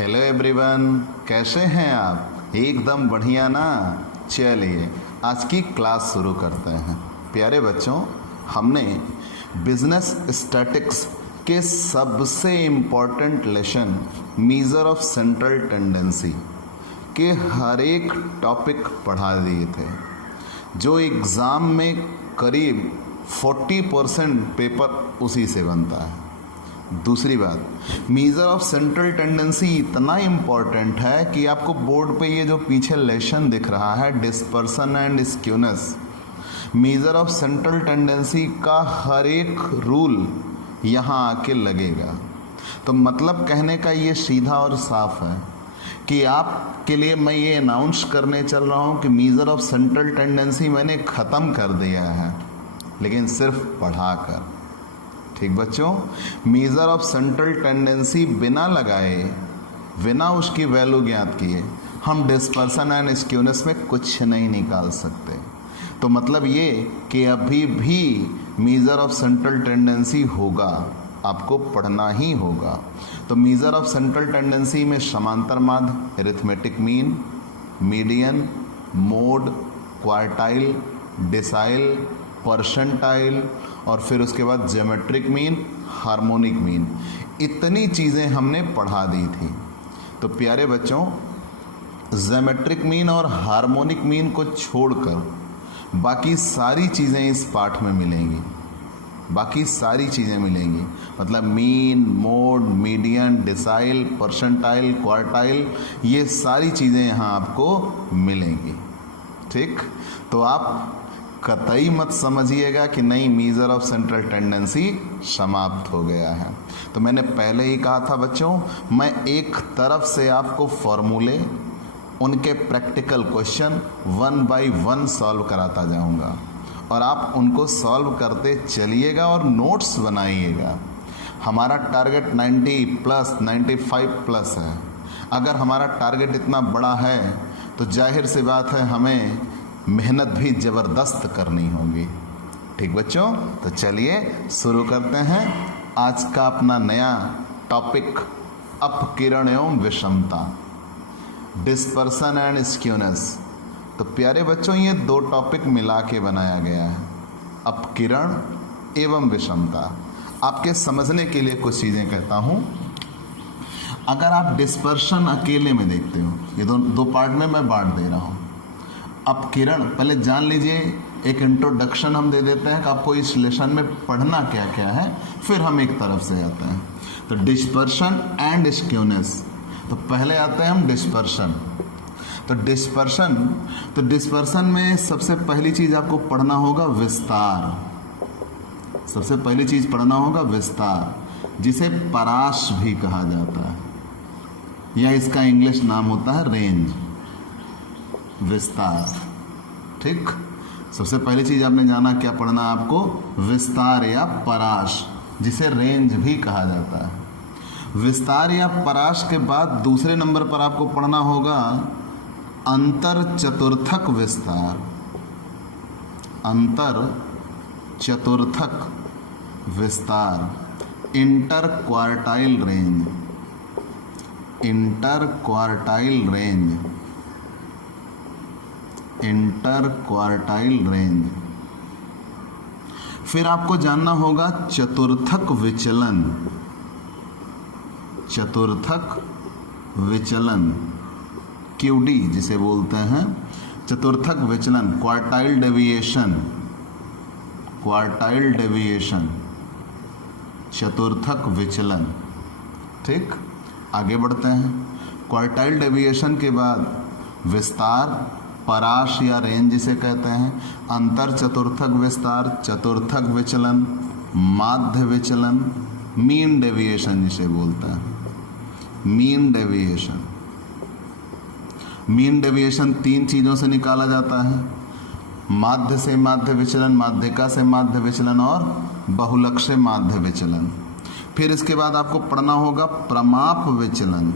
Hello everyone, कैसे हैं आप? एकदम बढ़िया ना। चलिए आज की क्लास शुरू करते हैं। प्यारे बच्चों, हमने बिजनेस स्टैटिक्स के सबसे important lesson measure of central tendency के हर एक टॉपिक पढ़ा दिए थे, जो एग्ज़ाम में करीब 40% पेपर उसी से बनता है। दूसरी बात, मेजर ऑफ सेंट्रल टेंडेंसी इतना इम्पॉर्टेंट है कि आपको बोर्ड पे ये जो पीछे लेसन दिख रहा है, dispersion and skewness, measure of central tendency का हर एक रूल यहाँ आके लगेगा। तो मतलब कहने का ये सीधा और साफ है कि आपके लिए मैं ये अनाउंस करने चल रहा हूँ कि मेजर ऑफ सेंट्रल टेंडेंसी मैंने ख़त्म कर दिया है, लेकिन सिर्फ पढ़ाकर। ठीक बच्चों, मेजर ऑफ सेंट्रल टेंडेंसी बिना लगाए, बिना उसकी वैल्यू ज्ञात किए हम डिस्पर्सन एंड स्क्यूनेस में कुछ नहीं निकाल सकते। तो मतलब ये कि अभी भी मेजर ऑफ सेंट्रल टेंडेंसी होगा, आपको पढ़ना ही होगा। तो मेजर ऑफ सेंट्रल टेंडेंसी में समांतर माध्य, arithmetic mean, median, mode, quartile, decile, percentile और फिर उसके बाद ज्योमेट्रिक मीन, हार्मोनिक मीन, इतनी चीज़ें हमने पढ़ा दी थी। तो प्यारे बच्चों, ज्योमेट्रिक मीन और हार्मोनिक मीन को छोड़कर बाकी सारी चीज़ें इस पाठ में मिलेंगी। बाकी सारी चीज़ें मिलेंगी, मतलब mean, mode, median, decile, percentile, quartile, ये सारी चीज़ें यहाँ आपको मिलेंगी। ठीक, तो आप कतई मत समझिएगा कि नहीं मेजर ऑफ सेंट्रल टेंडेंसी समाप्त हो गया है। तो मैंने पहले ही कहा था बच्चों, मैं एक तरफ से आपको फॉर्मूले, उनके प्रैक्टिकल क्वेश्चन 1 बाय 1 सॉल्व कराता जाऊंगा और आप उनको सॉल्व करते चलिएगा और नोट्स बनाइएगा। हमारा टारगेट 90 प्लस 95 प्लस है। अगर हमारा टारगेट इतना बड़ा है तो जाहिर सी बात है हमें मेहनत भी ज़बरदस्त करनी होगी। ठीक बच्चों, तो चलिए शुरू करते हैं आज का अपना नया टॉपिक, अपकिरण एवं विषमता, डिस्पर्सन एंड स्क्यूनेस। तो प्यारे बच्चों, ये दो टॉपिक मिला के बनाया गया है, अपकिरण एवं विषमता। आपके समझने के लिए कुछ चीज़ें कहता हूँ। अगर आप डिस्पर्सन अकेले में देखते हो, ये दो पार्ट में मैं बांट दे रहा हूँ। अपकिरण पहले जान लीजिए, एक इंट्रोडक्शन हम दे देते हैं कि आपको इस लेसन में पढ़ना क्या क्या है, फिर हम एक तरफ से आते हैं। तो डिस्पर्शन एंड स्क्यूनेस, तो पहले आते हैं हम डिस्पर्शन। तो डिस्पर्शन में सबसे पहली चीज़ आपको पढ़ना होगा विस्तार। सबसे पहली चीज़ पढ़ना होगा विस्तार, जिसे परास भी कहा जाता है, या इसका इंग्लिश नाम होता है रेंज, विस्तार। ठीक, सबसे पहली चीज आपने जाना क्या पढ़ना है आपको, विस्तार या परास, जिसे रेंज भी कहा जाता है। विस्तार या परास के बाद दूसरे नंबर पर आपको पढ़ना होगा अंतर चतुर्थक विस्तार। अंतर चतुर्थक विस्तार, inter quartile range, inter quartile range, inter quartile range. फिर आपको जानना होगा चतुर्थक विचलन। चतुर्थक विचलन, क्यूडी जिसे बोलते हैं, चतुर्थक विचलन, क्वार्टाइल डेविएशन, क्वार्टाइल डेविएशन, चतुर्थक विचलन। ठीक, आगे बढ़ते हैं। क्वार्टाइल डेविएशन के बाद विस्तार, परास या रेंज जिसे कहते हैं, अंतर चतुर्थक विस्तार, चतुर्थक विचलन, माध्य विचलन, मीन डेविएशन जिसे बोलते हैं, मीन डेविएशन। मीन डेविएशन 3 चीज़ों से निकाला जाता है, माध्य से माध्य विचलन, माध्यिका से माध्य विचलन और बहुलक से माध्य विचलन। फिर इसके बाद आपको पढ़ना होगा प्रमाप विचलन,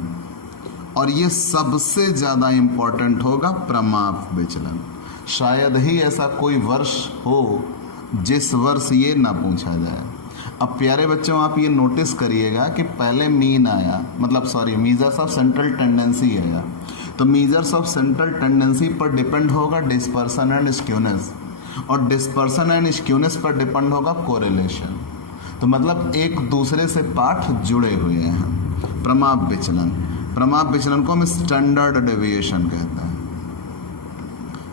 और ये सबसे ज़्यादा इम्पॉर्टेंट होगा प्रमाप विचलन। शायद ही ऐसा कोई वर्ष हो जिस वर्ष ये ना पूछा जाए। अब प्यारे बच्चों आप ये नोटिस करिएगा कि पहले मीन आया, मतलब sorry measures of central tendency आया, तो मीजर्स ऑफ सेंट्रल टेंडेंसी पर डिपेंड होगा डिस्पर्सन एंड स्क्यूनेस, और डिस्पर्सन एंड स्क्यूनेस पर डिपेंड होगा कोरिलेशन। तो मतलब एक दूसरे से पाठ जुड़े हुए हैं। प्रमाप विचलन, प्रमाप विचलन को हम स्टैंडर्ड डेविएशन कहते हैं,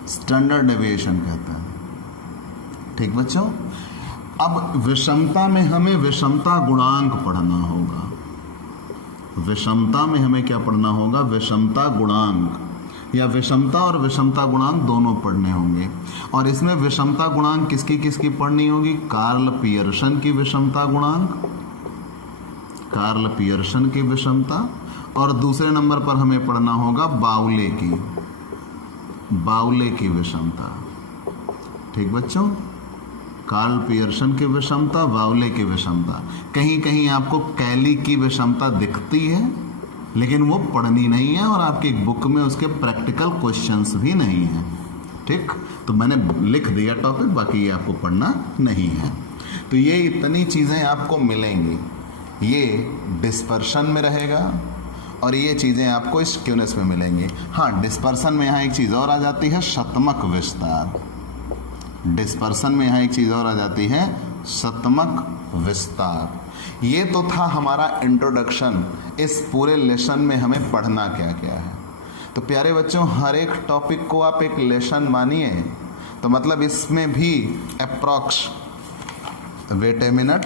स्टैंडर्ड डेविएशन कहते हैं। ठीक बच्चों, अब विषमता में हमें विषमता गुणांक पढ़ना होगा। विषमता में हमें क्या पढ़ना होगा? विषमता गुणांक, या विषमता और विषमता गुणांक दोनों पढ़ने होंगे। और इसमें विषमता गुणांक किसकी किसकी पढ़नी होगी? कार्ल पियर्सन की विषमता गुणांक, कार्ल पियर्सन की विषमता, और दूसरे नंबर पर हमें पढ़ना होगा बाउले की, बाउले की विषमता। ठीक बच्चों, कार्ल पियर्सन की विषमता, बाउले की विषमता। कहीं कहीं आपको कैली की विषमता दिखती है, लेकिन वो पढ़नी नहीं है और आपकी बुक में उसके प्रैक्टिकल क्वेश्चंस भी नहीं हैं। ठीक, तो मैंने लिख दिया टॉपिक, बाकी ये आपको पढ़ना नहीं है। तो ये इतनी चीज़ें आपको मिलेंगी, ये डिस्पर्शन में रहेगा और ये चीज़ें आपको स्क्यूनेस में मिलेंगी। हाँ, डिस्पर्सन में यहाँ एक चीज़ और आ जाती है, शतमक विस्तार। डिस्पर्सन में यहाँ एक चीज़ और आ जाती है, शतमक विस्तार। ये तो था हमारा इंट्रोडक्शन, इस पूरे लेसन में हमें पढ़ना क्या क्या है। तो प्यारे बच्चों, हर एक टॉपिक को आप एक लेसन मानिए, तो मतलब इसमें भी अप्रॉक्स, वेट ए मिनट,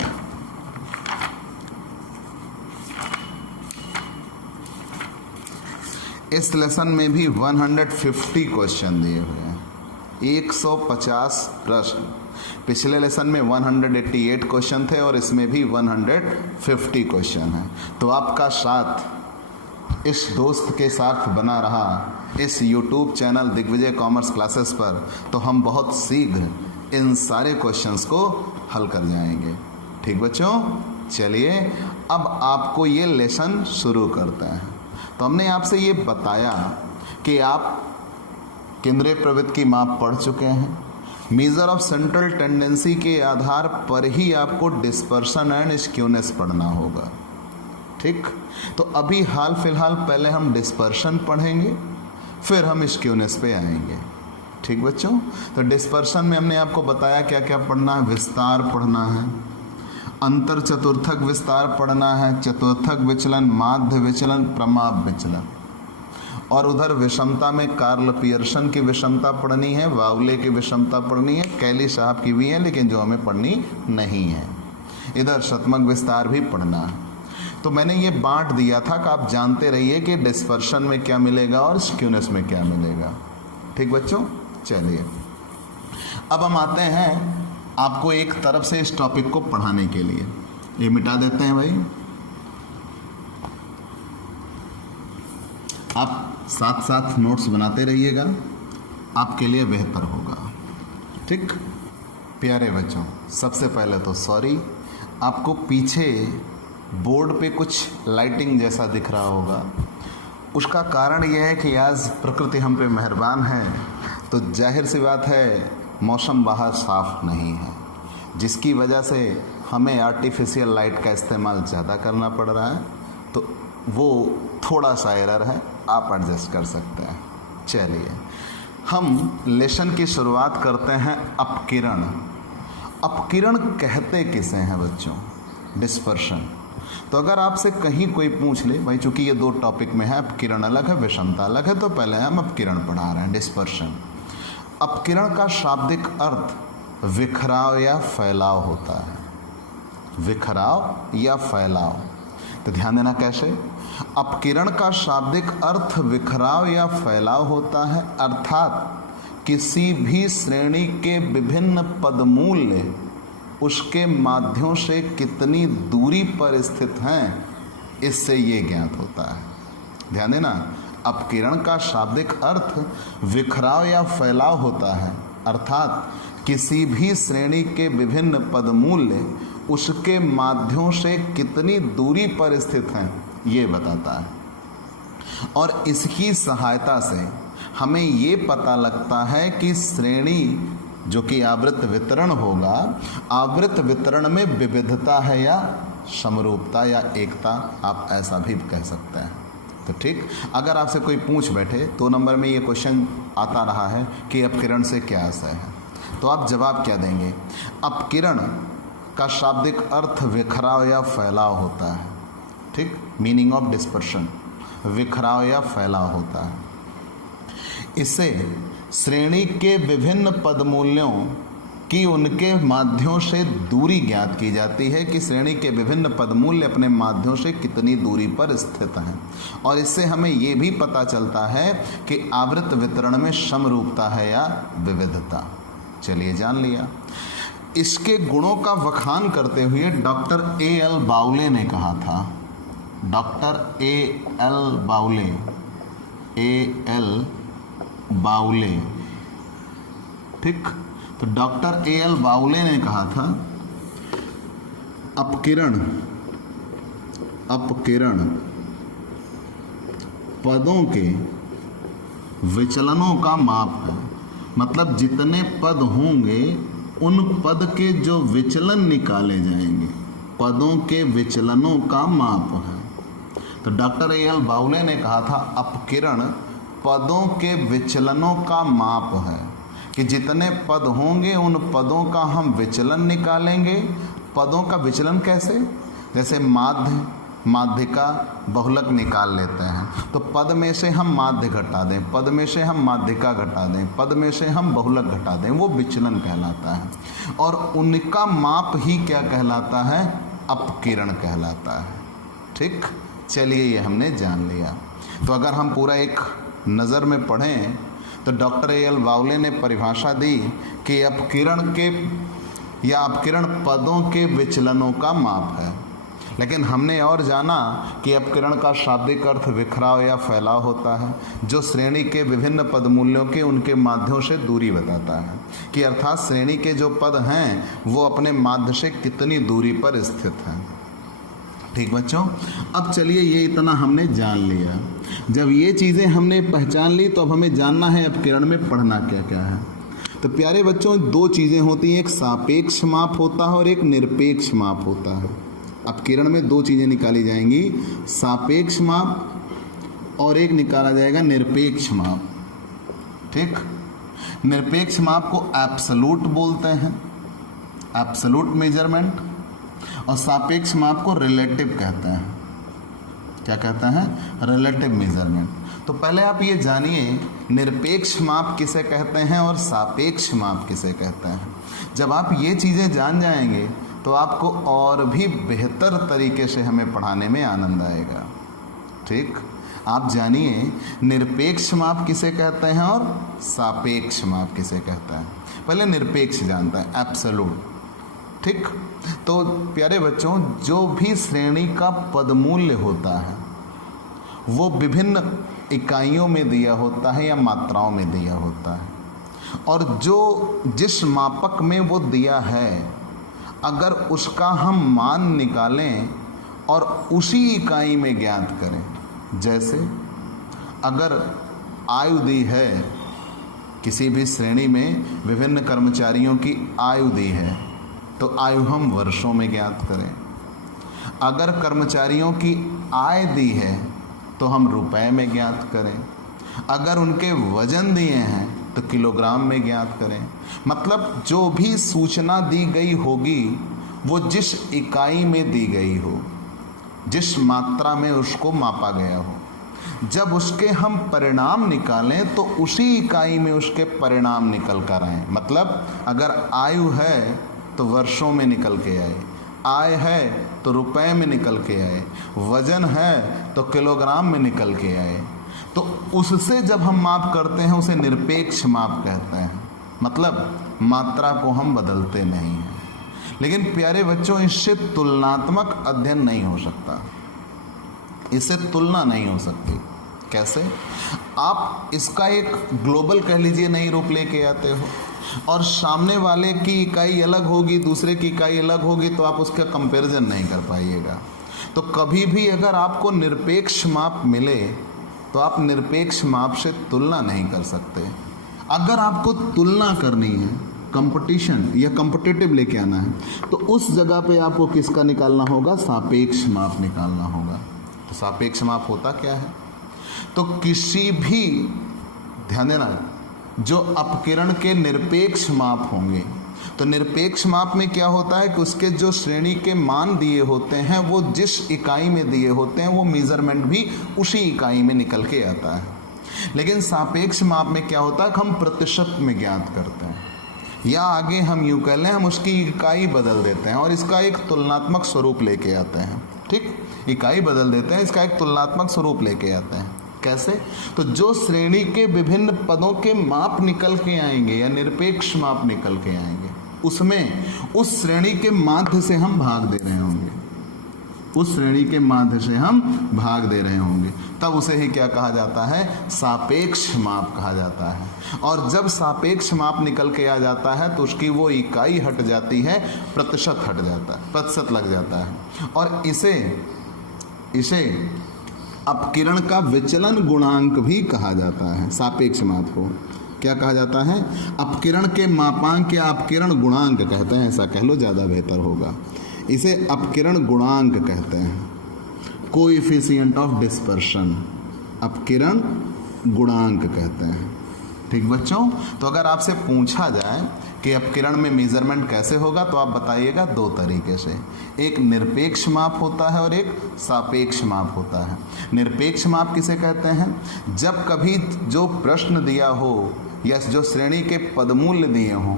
इस लेसन में भी 150 क्वेश्चन दिए हुए हैं, 150 प्रश्न। पिछले लेसन में 188 क्वेश्चन थे और इसमें भी 150 क्वेश्चन हैं। तो आपका साथ इस दोस्त के साथ बना रहा इस YouTube channel Digvijay commerce classes पर, तो हम बहुत शीघ्र इन सारे क्वेश्चंस को हल कर जाएंगे। ठीक बच्चों, चलिए अब आपको ये लेसन शुरू करते हैं। तो हमने आपसे ये बताया कि आप केंद्रीय प्रवृत्ति की माप पढ़ चुके हैं। मेजर ऑफ सेंट्रल टेंडेंसी के आधार पर ही आपको डिस्पर्सन एंड स्क्यूनेस पढ़ना होगा। ठीक, तो अभी हाल फिलहाल पहले हम डिस्पर्शन पढ़ेंगे, फिर हम स्क्यूनेस पे आएंगे। ठीक बच्चों, तो डिस्पर्शन में हमने आपको बताया क्या क्या पढ़ना है। विस्तार पढ़ना है, अंतर चतुर्थक विस्तार पढ़ना है, चतुर्थक विचलन, माध्य विचलन, प्रमाप विचलन। और उधर विषमता में कार्ल पियर्सन की विषमता पढ़नी है, बाउले की विषमता पढ़नी है, कैली साहब की भी है लेकिन जो हमें पढ़नी नहीं है। इधर शतमक विस्तार भी पढ़ना है। तो मैंने ये बांट दिया था कि आप जानते रहिए कि डिस्पर्शन में क्या मिलेगा और स्क्यूनेस में क्या मिलेगा। ठीक बच्चों, चलिए अब हम आते हैं आपको एक तरफ से इस टॉपिक को पढ़ाने के लिए। ये मिटा देते हैं भाई, आप साथ साथ नोट्स बनाते रहिएगा, आपके लिए बेहतर होगा। ठीक प्यारे बच्चों, सबसे पहले तो सॉरी, आपको पीछे बोर्ड पे कुछ लाइटिंग जैसा दिख रहा होगा। उसका कारण यह है कि आज प्रकृति हम पे मेहरबान है, तो जाहिर सी बात है मौसम बाहर साफ नहीं है, जिसकी वजह से हमें आर्टिफिशियल लाइट का इस्तेमाल ज़्यादा करना पड़ रहा है। तो वो थोड़ा सा एरर है, आप एडजस्ट कर सकते हैं। चलिए हम लेसन की शुरुआत करते हैं। अपकिरण, अपकिरण कहते किसे हैं बच्चों? डिस्पर्शन। तो अगर आपसे कहीं कोई पूछ ले भाई, चूंकि ये दो टॉपिक में है, अपकिरण अलग है विषमता अलग है, तो पहले हम अपकिरण पढ़ा रहे हैं, डिस्पर्शन। अपकिरण का शाब्दिक अर्थ विखराव या फैलाव होता है, विखराव या फैलाव। तो ध्यान देना कैसे। अपकिरण का शाब्दिक अर्थ विखराव या फैलाव होता है, अर्थात किसी भी श्रेणी के विभिन्न पदमूल्य उसके माध्यम से कितनी दूरी पर स्थित हैं, इससे ये ज्ञात होता है। ध्यान देना, अपकिरण का शाब्दिक अर्थ विखराव या फैलाव होता है, अर्थात किसी भी श्रेणी के विभिन्न पदमूल्य उसके माध्यम से कितनी दूरी पर स्थित हैं, ये बताता है। और इसकी सहायता से हमें ये पता लगता है कि श्रेणी जो कि आवृत्त वितरण होगा, आवृत्त वितरण में विविधता है या समरूपता या एकता, आप ऐसा भी कह सकते हैं। तो ठीक, अगर आपसे कोई पूछ बैठे 2 नंबर में ये क्वेश्चन आता रहा है कि अपकिरण से क्या आशय है, तो आप जवाब क्या देंगे? अपकिरण का शाब्दिक अर्थ विखराव या फैलाव होता है। ठीक, मीनिंग ऑफ डिस्पर्शन, विखराव या फैलाव होता है। इससे श्रेणी के विभिन्न पदमूल्यों की उनके माध्यों से दूरी ज्ञात की जाती है कि श्रेणी के विभिन्न पदमूल्य अपने माध्यों से कितनी दूरी पर स्थित हैं, और इससे हमें ये भी पता चलता है कि आवृत्त वितरण में समरूपता है या विविधता। चलिए जान लिया। इसके गुणों का वखान करते हुए डॉक्टर ए.एल. बाउले ने कहा था, डॉक्टर ए.एल. बाउले, ए.एल. बाउले, ठीक, तो डॉक्टर ए.एल. बाउले ने कहा था अपकिरण पदों के विचलनों का माप है। मतलब जितने पद होंगे उन पद के जो विचलन निकाले जाएंगे, पदों के विचलनों का माप है। तो डॉक्टर ए.एल. बाउले ने कहा था अपकिरण पदों के विचलनों का माप है कि जितने पद होंगे उन पदों का हम विचलन निकालेंगे। पदों का विचलन कैसे? जैसे माध्य, माध्यिका, बहुलक निकाल लेते हैं, तो पद में से हम माध्य घटा दें, पद में से हम माध्यिका घटा दें, पद में से हम बहुलक घटा दें, वो विचलन कहलाता है। और उनका माप ही क्या कहलाता है? अपकिरण कहलाता है। ठीक, चलिए ये हमने जान लिया। तो अगर हम पूरा एक नज़र में पढ़ें तो डॉक्टर ए.एल. बाउले ने परिभाषा दी कि अपकिरण के या अपकिरण पदों के विचलनों का माप है। लेकिन हमने और जाना कि अपकिरण का शाब्दिक अर्थ विखराव या फैलाव होता है, जो श्रेणी के विभिन्न पदमूल्यों के उनके माध्यों से दूरी बताता है, कि अर्थात श्रेणी के जो पद हैं वो अपने माध्य से कितनी दूरी पर स्थित हैं। ठीक बच्चों, अब चलिए ये इतना हमने जान लिया। जब ये चीज़ें हमने पहचान ली तो अब हमें जानना है अपकिरण में पढ़ना क्या क्या है। तो प्यारे बच्चों, 2 चीज़ें होती हैं, एक सापेक्ष माप होता है और एक निरपेक्ष माप होता है। अपकिरण में 2 चीज़ें निकाली जाएंगी, सापेक्ष माप और एक निकाला जाएगा निरपेक्ष माप। ठीक, निरपेक्ष माप को एब्सोल्यूट बोलते हैं, एब्सोल्यूट मेजरमेंट, और सापेक्ष माप को रिलेटिव कहते हैं। क्या कहते हैं? Relative measurement. तो पहले आप ये जानिए निरपेक्ष माप किसे कहते हैं और सापेक्ष माप किसे कहते हैं। जब आप ये चीज़ें जान जाएंगे तो आपको और भी बेहतर तरीके से हमें पढ़ाने में आनंद आएगा। ठीक, आप जानिए निरपेक्ष माप किसे कहते हैं और सापेक्ष माप किसे कहते हैं। पहले निरपेक्ष जानते हैं, एब्सोल्यूट। ठीक, तो प्यारे बच्चों, जो भी श्रेणी का पदमूल्य होता है वो विभिन्न इकाइयों में दिया होता है या मात्राओं में दिया होता है, और जो जिस मापक में वो दिया है अगर उसका हम मान निकालें और उसी इकाई में ज्ञात करें, जैसे अगर आयु दी है, किसी भी श्रेणी में विभिन्न कर्मचारियों की आयु दी है तो आयु हम वर्षों में ज्ञात करें। अगर कर्मचारियों की आय दी है तो हम रुपए में ज्ञात करें। अगर उनके वजन दिए हैं तो किलोग्राम में ज्ञात करें। मतलब जो भी सूचना दी गई होगी वो जिस इकाई में दी गई हो, जिस मात्रा में उसको मापा गया हो, जब उसके हम परिणाम निकालें तो उसी इकाई में उसके परिणाम निकल कर आए। मतलब अगर आयु है तो वर्षों में निकल के आए, आय है तो रुपए में निकल के आए, वजन है तो किलोग्राम में निकल के आए। तो उससे जब हम माप करते हैं उसे निरपेक्ष माप कहते हैं। मतलब मात्रा को हम बदलते नहीं हैं। लेकिन प्यारे बच्चों, इससे तुलनात्मक अध्ययन नहीं हो सकता, इससे तुलना नहीं हो सकती। कैसे? आप इसका एक ग्लोबल कह लीजिए नई रूप लेके आते हो और सामने वाले की इकाई अलग होगी, दूसरे की इकाई अलग होगी, तो आप उसका कंपैरिजन नहीं कर पाइएगा। तो कभी भी अगर आपको निरपेक्ष माप मिले तो आप निरपेक्ष माप से तुलना नहीं कर सकते। अगर आपको तुलना करनी है कंपटीशन या कंपटीटिव लेके आना है, तो उस जगह पे आपको किसका निकालना होगा? सापेक्ष माप निकालना होगा। तो सापेक्ष माप होता क्या है? तो किसी भी, ध्यान देना, जो अपकिरण के निरपेक्ष माप होंगे, तो निरपेक्ष माप में क्या होता है कि उसके जो श्रेणी के मान दिए होते हैं वो जिस इकाई में दिए होते हैं वो मेजरमेंट भी उसी इकाई में निकल के आता है। लेकिन सापेक्ष माप में क्या होता है कि हम प्रतिशत में ज्ञात करते हैं, या आगे हम यूँ कह लें हम उसकी इकाई बदल देते हैं और इसका एक तुलनात्मक स्वरूप लेके आते हैं। ठीक, इकाई बदल देते हैं, इसका एक तुलनात्मक स्वरूप लेके आते हैं। कैसे? तो जो श्रेणी के विभिन्न पदों के माप निकल के आएंगे या निरपेक्ष माप निकल के आएंगे, उसमें उस श्रेणी के माध्य से हम भाग दे रहे होंगे, उस श्रेणी के माध्य से हम भाग दे रहे होंगे, तब उसे ही क्या कहा जाता है? सापेक्ष माप कहा जाता है। और जब सापेक्ष माप निकल के आ जाता है तो उसकी वो इकाई हट जाती है, प्रतिशत हट जाता है, प्रतिशत लग जाता है। और इसे अपकिरण का विचलन गुणांक भी कहा जाता है। सापेक्ष माप को क्या कहा जाता है? अपकिरण के मापांक या अपकिरण गुणांक कहते हैं, ऐसा कह लो ज़्यादा बेहतर होगा। इसे अपकिरण गुणांक कहते हैं, कोएफिशिएंट ऑफ डिस्पर्शन, अपकिरण गुणांक कहते हैं। ठीक बच्चों, तो अगर आपसे पूछा जाए कि अपकिरण में मेजरमेंट कैसे होगा तो आप बताइएगा दो तरीके से, एक निरपेक्ष माप होता है और एक सापेक्ष माप होता है। निरपेक्ष माप किसे कहते हैं? जब कभी जो प्रश्न दिया हो या जो श्रेणी के पदमूल्य दिए हों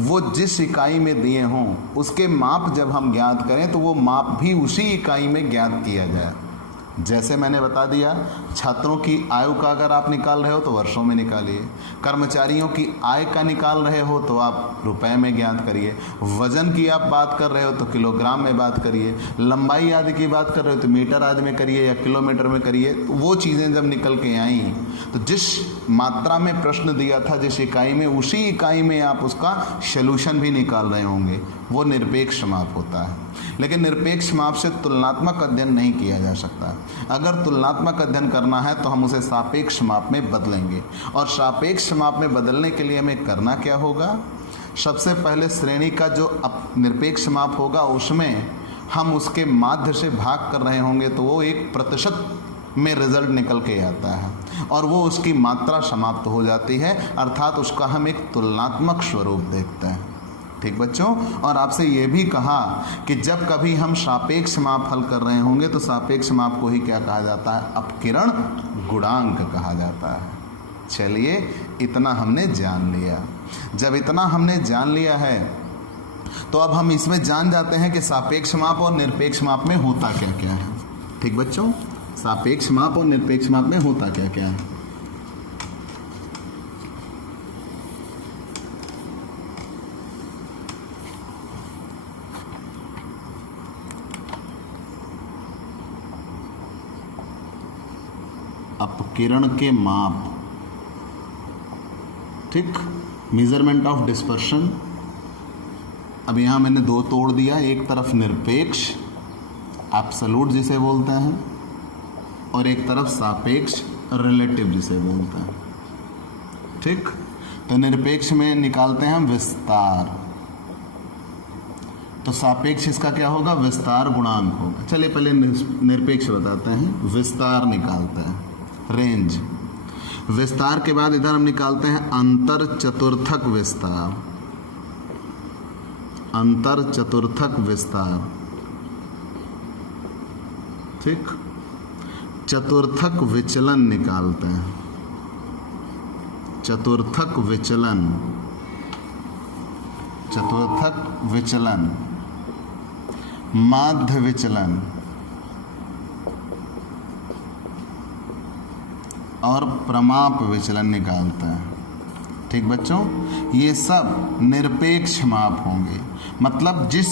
वो जिस इकाई में दिए हों उसके माप जब हम ज्ञात करें तो वो माप भी उसी इकाई में ज्ञात किया जाए। जैसे मैंने बता दिया, छात्रों की आयु का अगर आप निकाल रहे हो तो वर्षों में निकालिए, कर्मचारियों की आय का निकाल रहे हो तो आप रुपए में ज्ञात करिए, वजन की आप बात कर रहे हो तो किलोग्राम में बात करिए, लंबाई आदि की बात कर रहे हो तो मीटर आदि में करिए या किलोमीटर में करिए। तो वो चीज़ें जब निकल के आई तो जिस मात्रा में प्रश्न दिया था जिस इकाई में, उसी इकाई में आप उसका सोल्यूशन भी निकाल रहे होंगे, वो निरपेक्ष माप होता है। लेकिन निरपेक्ष माप से तुलनात्मक अध्ययन नहीं किया जा सकता। अगर तुलनात्मक अध्ययन करना है तो हम उसे सापेक्ष माप में बदलेंगे। और सापेक्ष माप में बदलने के लिए हमें करना क्या होगा? सबसे पहले श्रेणी का जो निरपेक्ष माप होगा उसमें हम उसके माध्य से भाग कर रहे होंगे तो वो एक प्रतिशत में रिजल्ट निकल के आता है और वो उसकी मात्रा समाप्त हो जाती है, अर्थात उसका हम एक तुलनात्मक स्वरूप देखते हैं। ठीक बच्चों, और आपसे ये भी कहा कि जब कभी हम सापेक्ष माप हल कर रहे होंगे तो सापेक्ष माप को ही क्या कहा जाता है? अपकिरण गुणांक कहा जाता है। चलिए, इतना हमने जान लिया। जब इतना हमने जान लिया है तो अब हम इसमें जान जाते हैं कि सापेक्ष माप और निरपेक्ष माप में होता क्या क्या है। ठीक बच्चों, सापेक्ष माप और निरपेक्ष माप में होता क्या क्या है। अपकिरण के माप, ठीक, मेजरमेंट ऑफ डिस्पर्शन। अब यहाँ मैंने दो तोड़ दिया, एक तरफ निरपेक्ष एब्सोल्यूट जिसे बोलते हैं और एक तरफ सापेक्ष रिलेटिव जिसे बोलते हैं। ठीक, तो निरपेक्ष में निकालते हैं हम विस्तार, तो सापेक्ष इसका क्या होगा? विस्तार गुणांक होगा। चलिए पहले निरपेक्ष बताते हैं। विस्तार निकालते हैं, रेंज। विस्तार के बाद इधर हम निकालते हैं अंतर चतुर्थक विस्तार, अंतर चतुर्थक विस्तार। ठीक, चतुर्थक विचलन निकालते हैं, चतुर्थक विचलन, चतुर्थक विचलन, माध्य विचलन और प्रमाप विचलन निकालते हैं। ठीक बच्चों, ये सब निरपेक्ष माप होंगे, मतलब जिस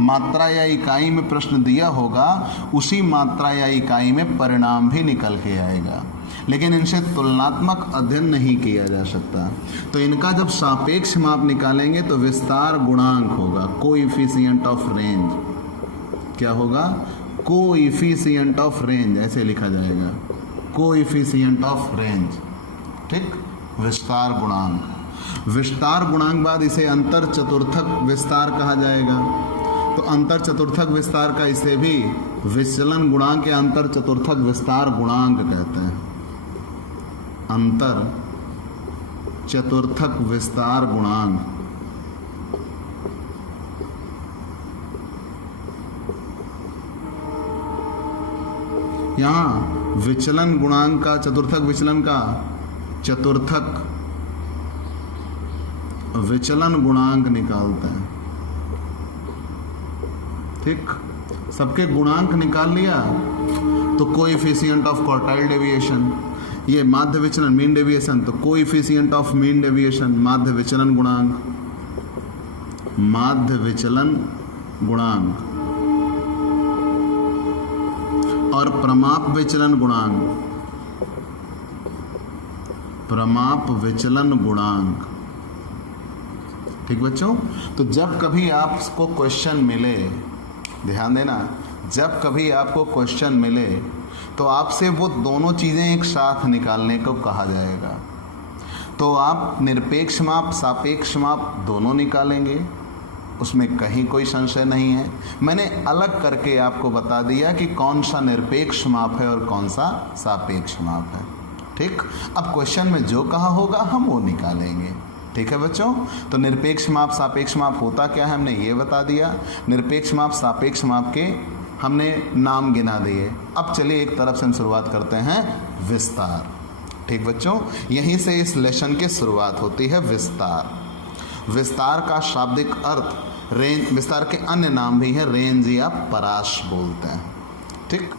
मात्रा या इकाई में प्रश्न दिया होगा उसी मात्रा या इकाई में परिणाम भी निकल के आएगा, लेकिन इनसे तुलनात्मक अध्ययन नहीं किया जा सकता। तो इनका जब सापेक्ष माप निकालेंगे तो विस्तार गुणांक होगा, कोएफिशिएंट ऑफ रेंज। क्या होगा? कोएफिशिएंट ऑफ रेंज, ऐसे लिखा जाएगा, कोएफिशिएंट ऑफ रेंज। ठीक, विस्तार गुणांक। विस्तार गुणांक बाद इसे अंतर चतुर्थक विस्तार कहा जाएगा। तो अंतर चतुर्थक विस्तार का इसे भी विचलन गुणांक या अंतर चतुर्थक विस्तार गुणांक कहते हैं। अंतर चतुर्थक विस्तार गुणांक। यहां विचलन गुणांक का, चतुर्थक विचलन का चतुर्थक विचलन गुणांक निकालते हैं। ठीक, सबके गुणांक निकाल लिया तो कोएफिशिएंट ऑफ क्वार्टाइल डेविएशन, ये माध्य विचलन मीन डेविएशन, तो कोएफिशिएंट ऑफ मीन डेविएशन माध्य विचलन गुणांक, माध्य विचलन गुणांक और प्रमाप विचलन गुणांक, प्रमाप विचलन गुणांक। ठीक बच्चों, तो जब कभी आपको क्वेश्चन मिले, ध्यान देना, जब कभी आपको क्वेश्चन मिले तो आपसे वो दोनों चीज़ें एक साथ निकालने को कहा जाएगा। तो आप निरपेक्ष माप सापेक्ष माप दोनों निकालेंगे, उसमें कहीं कोई संशय नहीं है। मैंने अलग करके आपको बता दिया कि कौन सा निरपेक्ष माप है और कौन सा सापेक्ष माप है। ठीक, अब क्वेश्चन में जो कहा होगा हम वो निकालेंगे। ठीक है बच्चों, तो निरपेक्ष माप सापेक्ष माप होता क्या है हमने ये बता दिया। निरपेक्ष माप सापेक्ष माप के हमने नाम गिना दिए। अब चलिए एक तरफ से हम शुरुआत करते हैं विस्तार। ठीक बच्चों, यहीं से इस लेसन की शुरुआत होती है। विस्तार, विस्तार का शाब्दिक अर्थ रेंज, विस्तार के अन्य नाम भी है, रेंज या परास बोलते हैं। ठीक,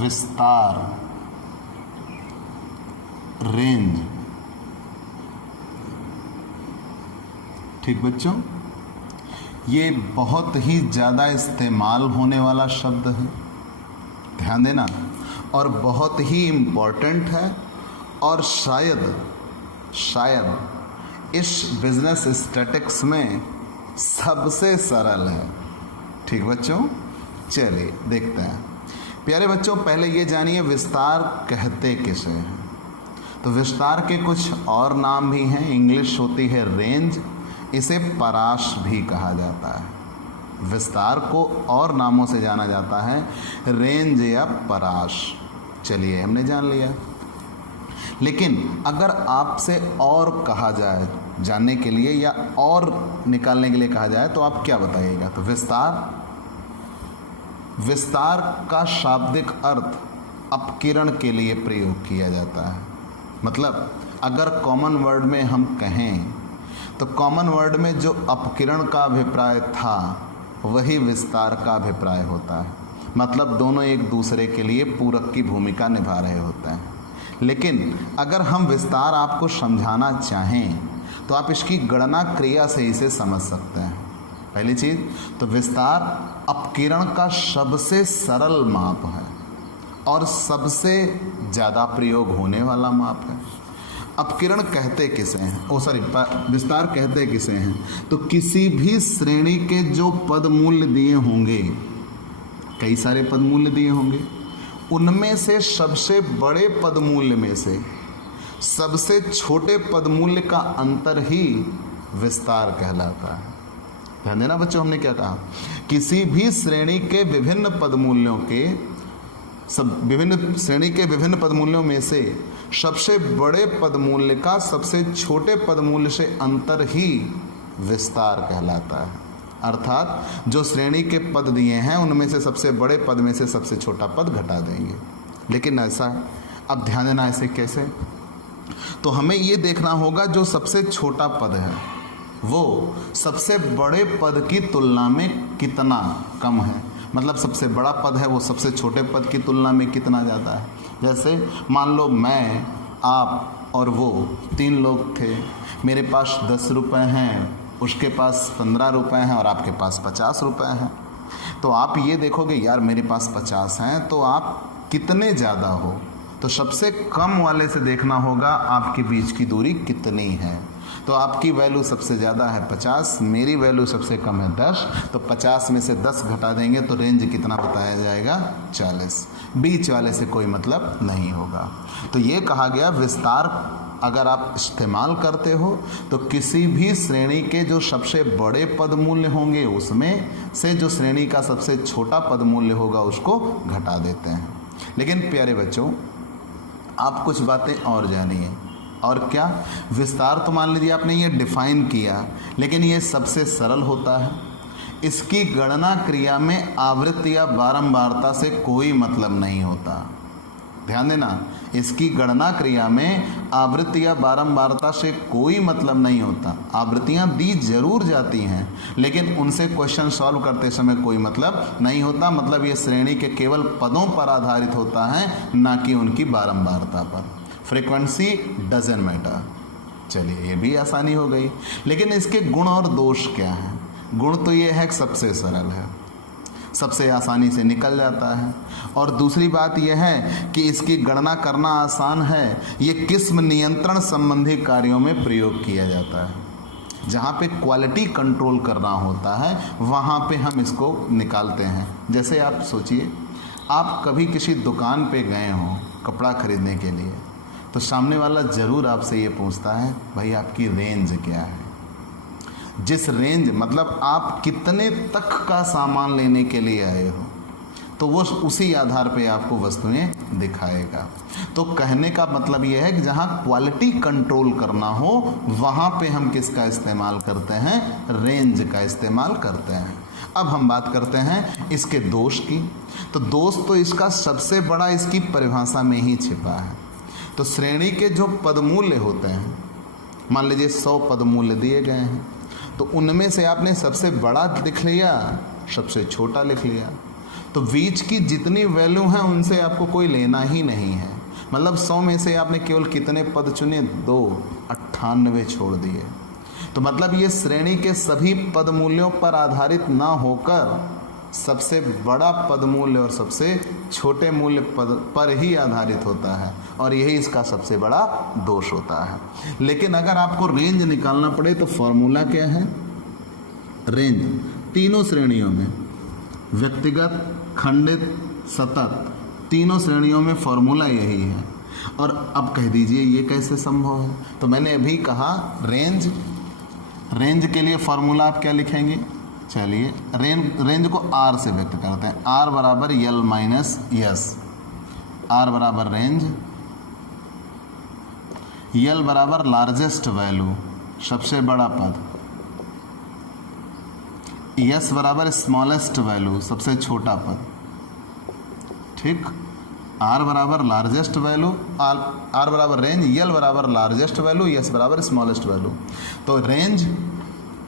विस्तार, रेंज। ठीक बच्चों, ये बहुत ही ज़्यादा इस्तेमाल होने वाला शब्द है, ध्यान देना, और बहुत ही इम्पोर्टेंट है और शायद इस बिजनेस स्टैटिक्स में सबसे सरल है। ठीक बच्चों, चलिए देखते हैं। प्यारे बच्चों, पहले ये जानिए विस्तार कहते किसे हैं। तो विस्तार के कुछ और नाम भी हैं। इंग्लिश होती है रेंज, इसे परास भी कहा जाता है। विस्तार को और नामों से जाना जाता है, रेंज या परास। चलिए हमने जान लिया। लेकिन अगर आपसे और कहा जाए जानने के लिए या और निकालने के लिए कहा जाए तो आप क्या बताइएगा? तो विस्तार का शाब्दिक अर्थ अपकिरण के लिए प्रयोग किया जाता है। मतलब अगर कॉमन वर्ड में हम कहें तो कॉमन वर्ड में जो अपकिरण का अभिप्राय था वही विस्तार का अभिप्राय होता है। मतलब दोनों एक दूसरे के लिए पूरक की भूमिका निभा रहे होते हैं। लेकिन अगर हम विस्तार आपको समझाना चाहें तो आप इसकी गणना क्रिया से इसे समझ सकते हैं। पहली चीज़ तो विस्तार अपकिरण का सबसे सरल माप है और सबसे ज़्यादा प्रयोग होने वाला माप है। अपकिरण कहते किसे हैं? विस्तार कहते किसे हैं? तो किसी भी श्रेणी के जो पद मूल्य दिए होंगे, कई सारे पद मूल्य दिए होंगे, उनमें से सबसे बड़े पद मूल्य में से सबसे छोटे पद मूल्य का अंतर ही विस्तार कहलाता है। ध्यान देना बच्चों, हमने क्या कहा? किसी भी श्रेणी के विभिन्न पद मूल्यों के विभिन्न पद मूल्यों में से सबसे बड़े पद मूल्य का सबसे छोटे पद मूल्य से अंतर ही विस्तार कहलाता है। अर्थात जो श्रेणी के पद दिए हैं उनमें से सबसे बड़े पद में से सबसे छोटा पद घटा देंगे। लेकिन ऐसा, अब ध्यान देना, ऐसे कैसे? तो हमें ये देखना होगा जो सबसे छोटा पद है वो सबसे बड़े पद की तुलना में कितना कम है। मतलब सबसे बड़ा पद है वो सबसे छोटे पद की तुलना में कितना ज़्यादा है। जैसे मान लो मैं, आप और वो 3 लोग थे। मेरे पास 10 रुपये हैं, उसके पास 15 रुपये हैं और आपके पास 50 रुपये हैं। तो आप ये देखोगे यार मेरे पास 50 हैं, तो आप कितने ज़्यादा हो? तो सबसे कम वाले से देखना होगा आपके बीच की दूरी कितनी है। तो आपकी वैल्यू सबसे ज़्यादा है 50, मेरी वैल्यू सबसे कम है 10, तो 50 में से 10 घटा देंगे तो रेंज कितना बताया जाएगा 40। बीच वाले से कोई मतलब नहीं होगा। तो ये कहा गया विस्तार अगर आप इस्तेमाल करते हो तो किसी भी श्रेणी के जो सबसे बड़े पद मूल्य होंगे उसमें से जो श्रेणी का सबसे छोटा पद मूल्य होगा उसको घटा देते हैं। लेकिन प्यारे बच्चों, आप कुछ बातें और जानिए। और क्या? विस्तार तो मान लीजिए आपने ये डिफाइन किया, लेकिन ये सबसे सरल होता है। इसकी गणना क्रिया में आवृत्ति या बारंबारता से कोई मतलब नहीं होता। ध्यान देना, इसकी गणना क्रिया में आवृत्ति या बारंबारता से कोई मतलब नहीं होता। आवृत्तियां दी जरूर जाती हैं, लेकिन उनसे क्वेश्चन सॉल्व करते समय कोई मतलब नहीं होता। मतलब ये श्रेणी के केवल पदों पर आधारित होता है, ना कि उनकी बारंबारता पर। Frequency doesn't matter. चलिए, ये भी आसानी हो गई। लेकिन इसके गुण और दोष क्या हैं? गुण तो ये है कि सबसे सरल है, सबसे आसानी से निकल जाता है, और दूसरी बात यह है कि इसकी गणना करना आसान है। ये किस्म नियंत्रण संबंधी कार्यों में प्रयोग किया जाता है। जहाँ पे क्वालिटी कंट्रोल करना होता है वहाँ पे हम इसको निकालते हैं। जैसे आप सोचिए, आप कभी किसी दुकान पे गए हों कपड़ा खरीदने के लिए, तो सामने वाला ज़रूर आपसे ये पूछता है, भाई आपकी रेंज क्या है। जिस रेंज मतलब आप कितने तक का सामान लेने के लिए आए हो, तो वो उसी आधार पे आपको वस्तुएं दिखाएगा। तो कहने का मतलब ये है कि जहाँ क्वालिटी कंट्रोल करना हो वहाँ पे हम किसका इस्तेमाल करते हैं? रेंज का इस्तेमाल करते हैं। अब हम बात करते हैं इसके दोष की। तो दोष तो इसका सबसे बड़ा इसकी परिभाषा में ही छिपा है। तो श्रेणी के जो पदमूल्य होते हैं, मान लीजिए 100 पदमूल्य दिए गए हैं, तो उनमें से आपने सबसे बड़ा लिख लिया, सबसे छोटा लिख लिया। तो बीच की जितनी वैल्यू है उनसे आपको कोई लेना ही नहीं है। मतलब 100 में से आपने केवल कितने पद चुने? 2, 98 छोड़ दिए। तो मतलब ये श्रेणी के सभी पद मूल्यों पर आधारित ना होकर सबसे बड़ा पद मूल्य और सबसे छोटे मूल्य पद पर ही आधारित होता है, और यही इसका सबसे बड़ा दोष होता है। लेकिन अगर आपको रेंज निकालना पड़े तो फॉर्मूला क्या है? रेंज तीनों श्रेणियों में, व्यक्तिगत, खंडित, सतत, तीनों श्रेणियों में फॉर्मूला यही है। और अब कह दीजिए ये कैसे संभव है? तो मैंने अभी कहा रेंज के लिए फॉर्मूला आप क्या लिखेंगे? चलिए, रेंज को आर से व्यक्त करते हैं। आर बराबर यल माइनस यस। आर बराबर रेंज, यल बराबर लार्जेस्ट वैल्यू, सबसे बड़ा पद, यस बराबर स्मॉलेस्ट वैल्यू, सबसे छोटा पद। ठीक, आर बराबर लार्जेस्ट वैल्यू, आर बराबर रेंज, यल बराबर लार्जेस्ट वैल्यू, यस बराबर स्मॉलेस्ट वैल्यू। तो रेंज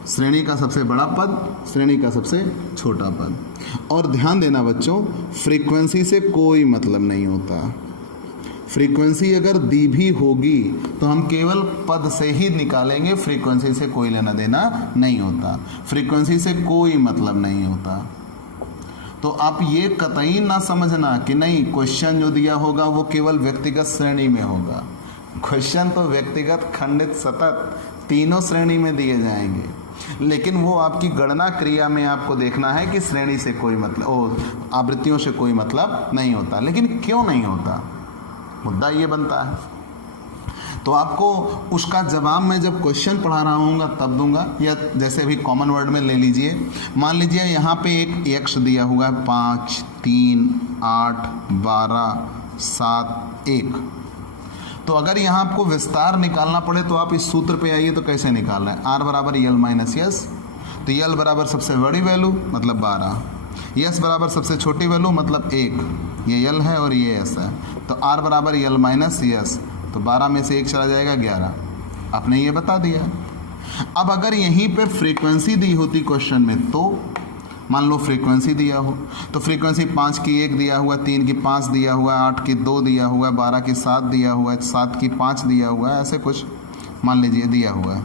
श्रेणी का सबसे बड़ा पद, श्रेणी का सबसे छोटा पद। और ध्यान देना बच्चों, फ्रीक्वेंसी से कोई मतलब नहीं होता। फ्रीक्वेंसी अगर दी भी होगी तो हम केवल पद से ही निकालेंगे, फ्रीक्वेंसी से कोई लेना देना नहीं होता। फ्रीक्वेंसी से कोई मतलब नहीं होता। तो आप ये कतई ना समझना कि नहीं क्वेश्चन जो दिया होगा वो केवल व्यक्तिगत श्रेणी में होगा। क्वेश्चन तो व्यक्तिगत, खंडित, सतत तीनों श्रेणी में दिए जाएंगे, लेकिन वो आपकी गणना क्रिया में आपको देखना है कि श्रेणी से कोई मतलब, आवृत्तियों से कोई मतलब नहीं होता। लेकिन क्यों नहीं होता, मुद्दा ये बनता है। तो आपको उसका जवाब मैं जब क्वेश्चन पढ़ा रहा हूँगा तब दूंगा, या जैसे अभी कॉमन वर्ड में ले लीजिए। मान लीजिए यहाँ पे एक एक्स दिया हुआ है 5, 3, 8, 12, 7, 1। तो अगर यहाँ आपको विस्तार निकालना पड़े तो आप इस सूत्र पे आइए। तो कैसे निकाल रहे हैं? आर बराबर यल माइनस यस। तो यल बराबर सबसे बड़ी वैल्यू मतलब 12, यस बराबर सबसे छोटी वैल्यू मतलब 1। ये यल है और ये एस है। तो आर बराबर यल माइनस यस, तो 12 में से 1 चला जाएगा 11। आपने ये बता दिया। अब अगर यहीं पे फ्रीक्वेंसी दी होती क्वेश्चन में, तो मान लो फ्रीक्वेंसी दिया हो, तो फ्रीक्वेंसी 5 की 1 दिया हुआ, 3 की 5 दिया हुआ, 8 की 2 दिया हुआ, 12 की 7 दिया हुआ, 7 की 5 दिया हुआ है, ऐसे कुछ मान लीजिए दिया हुआ है।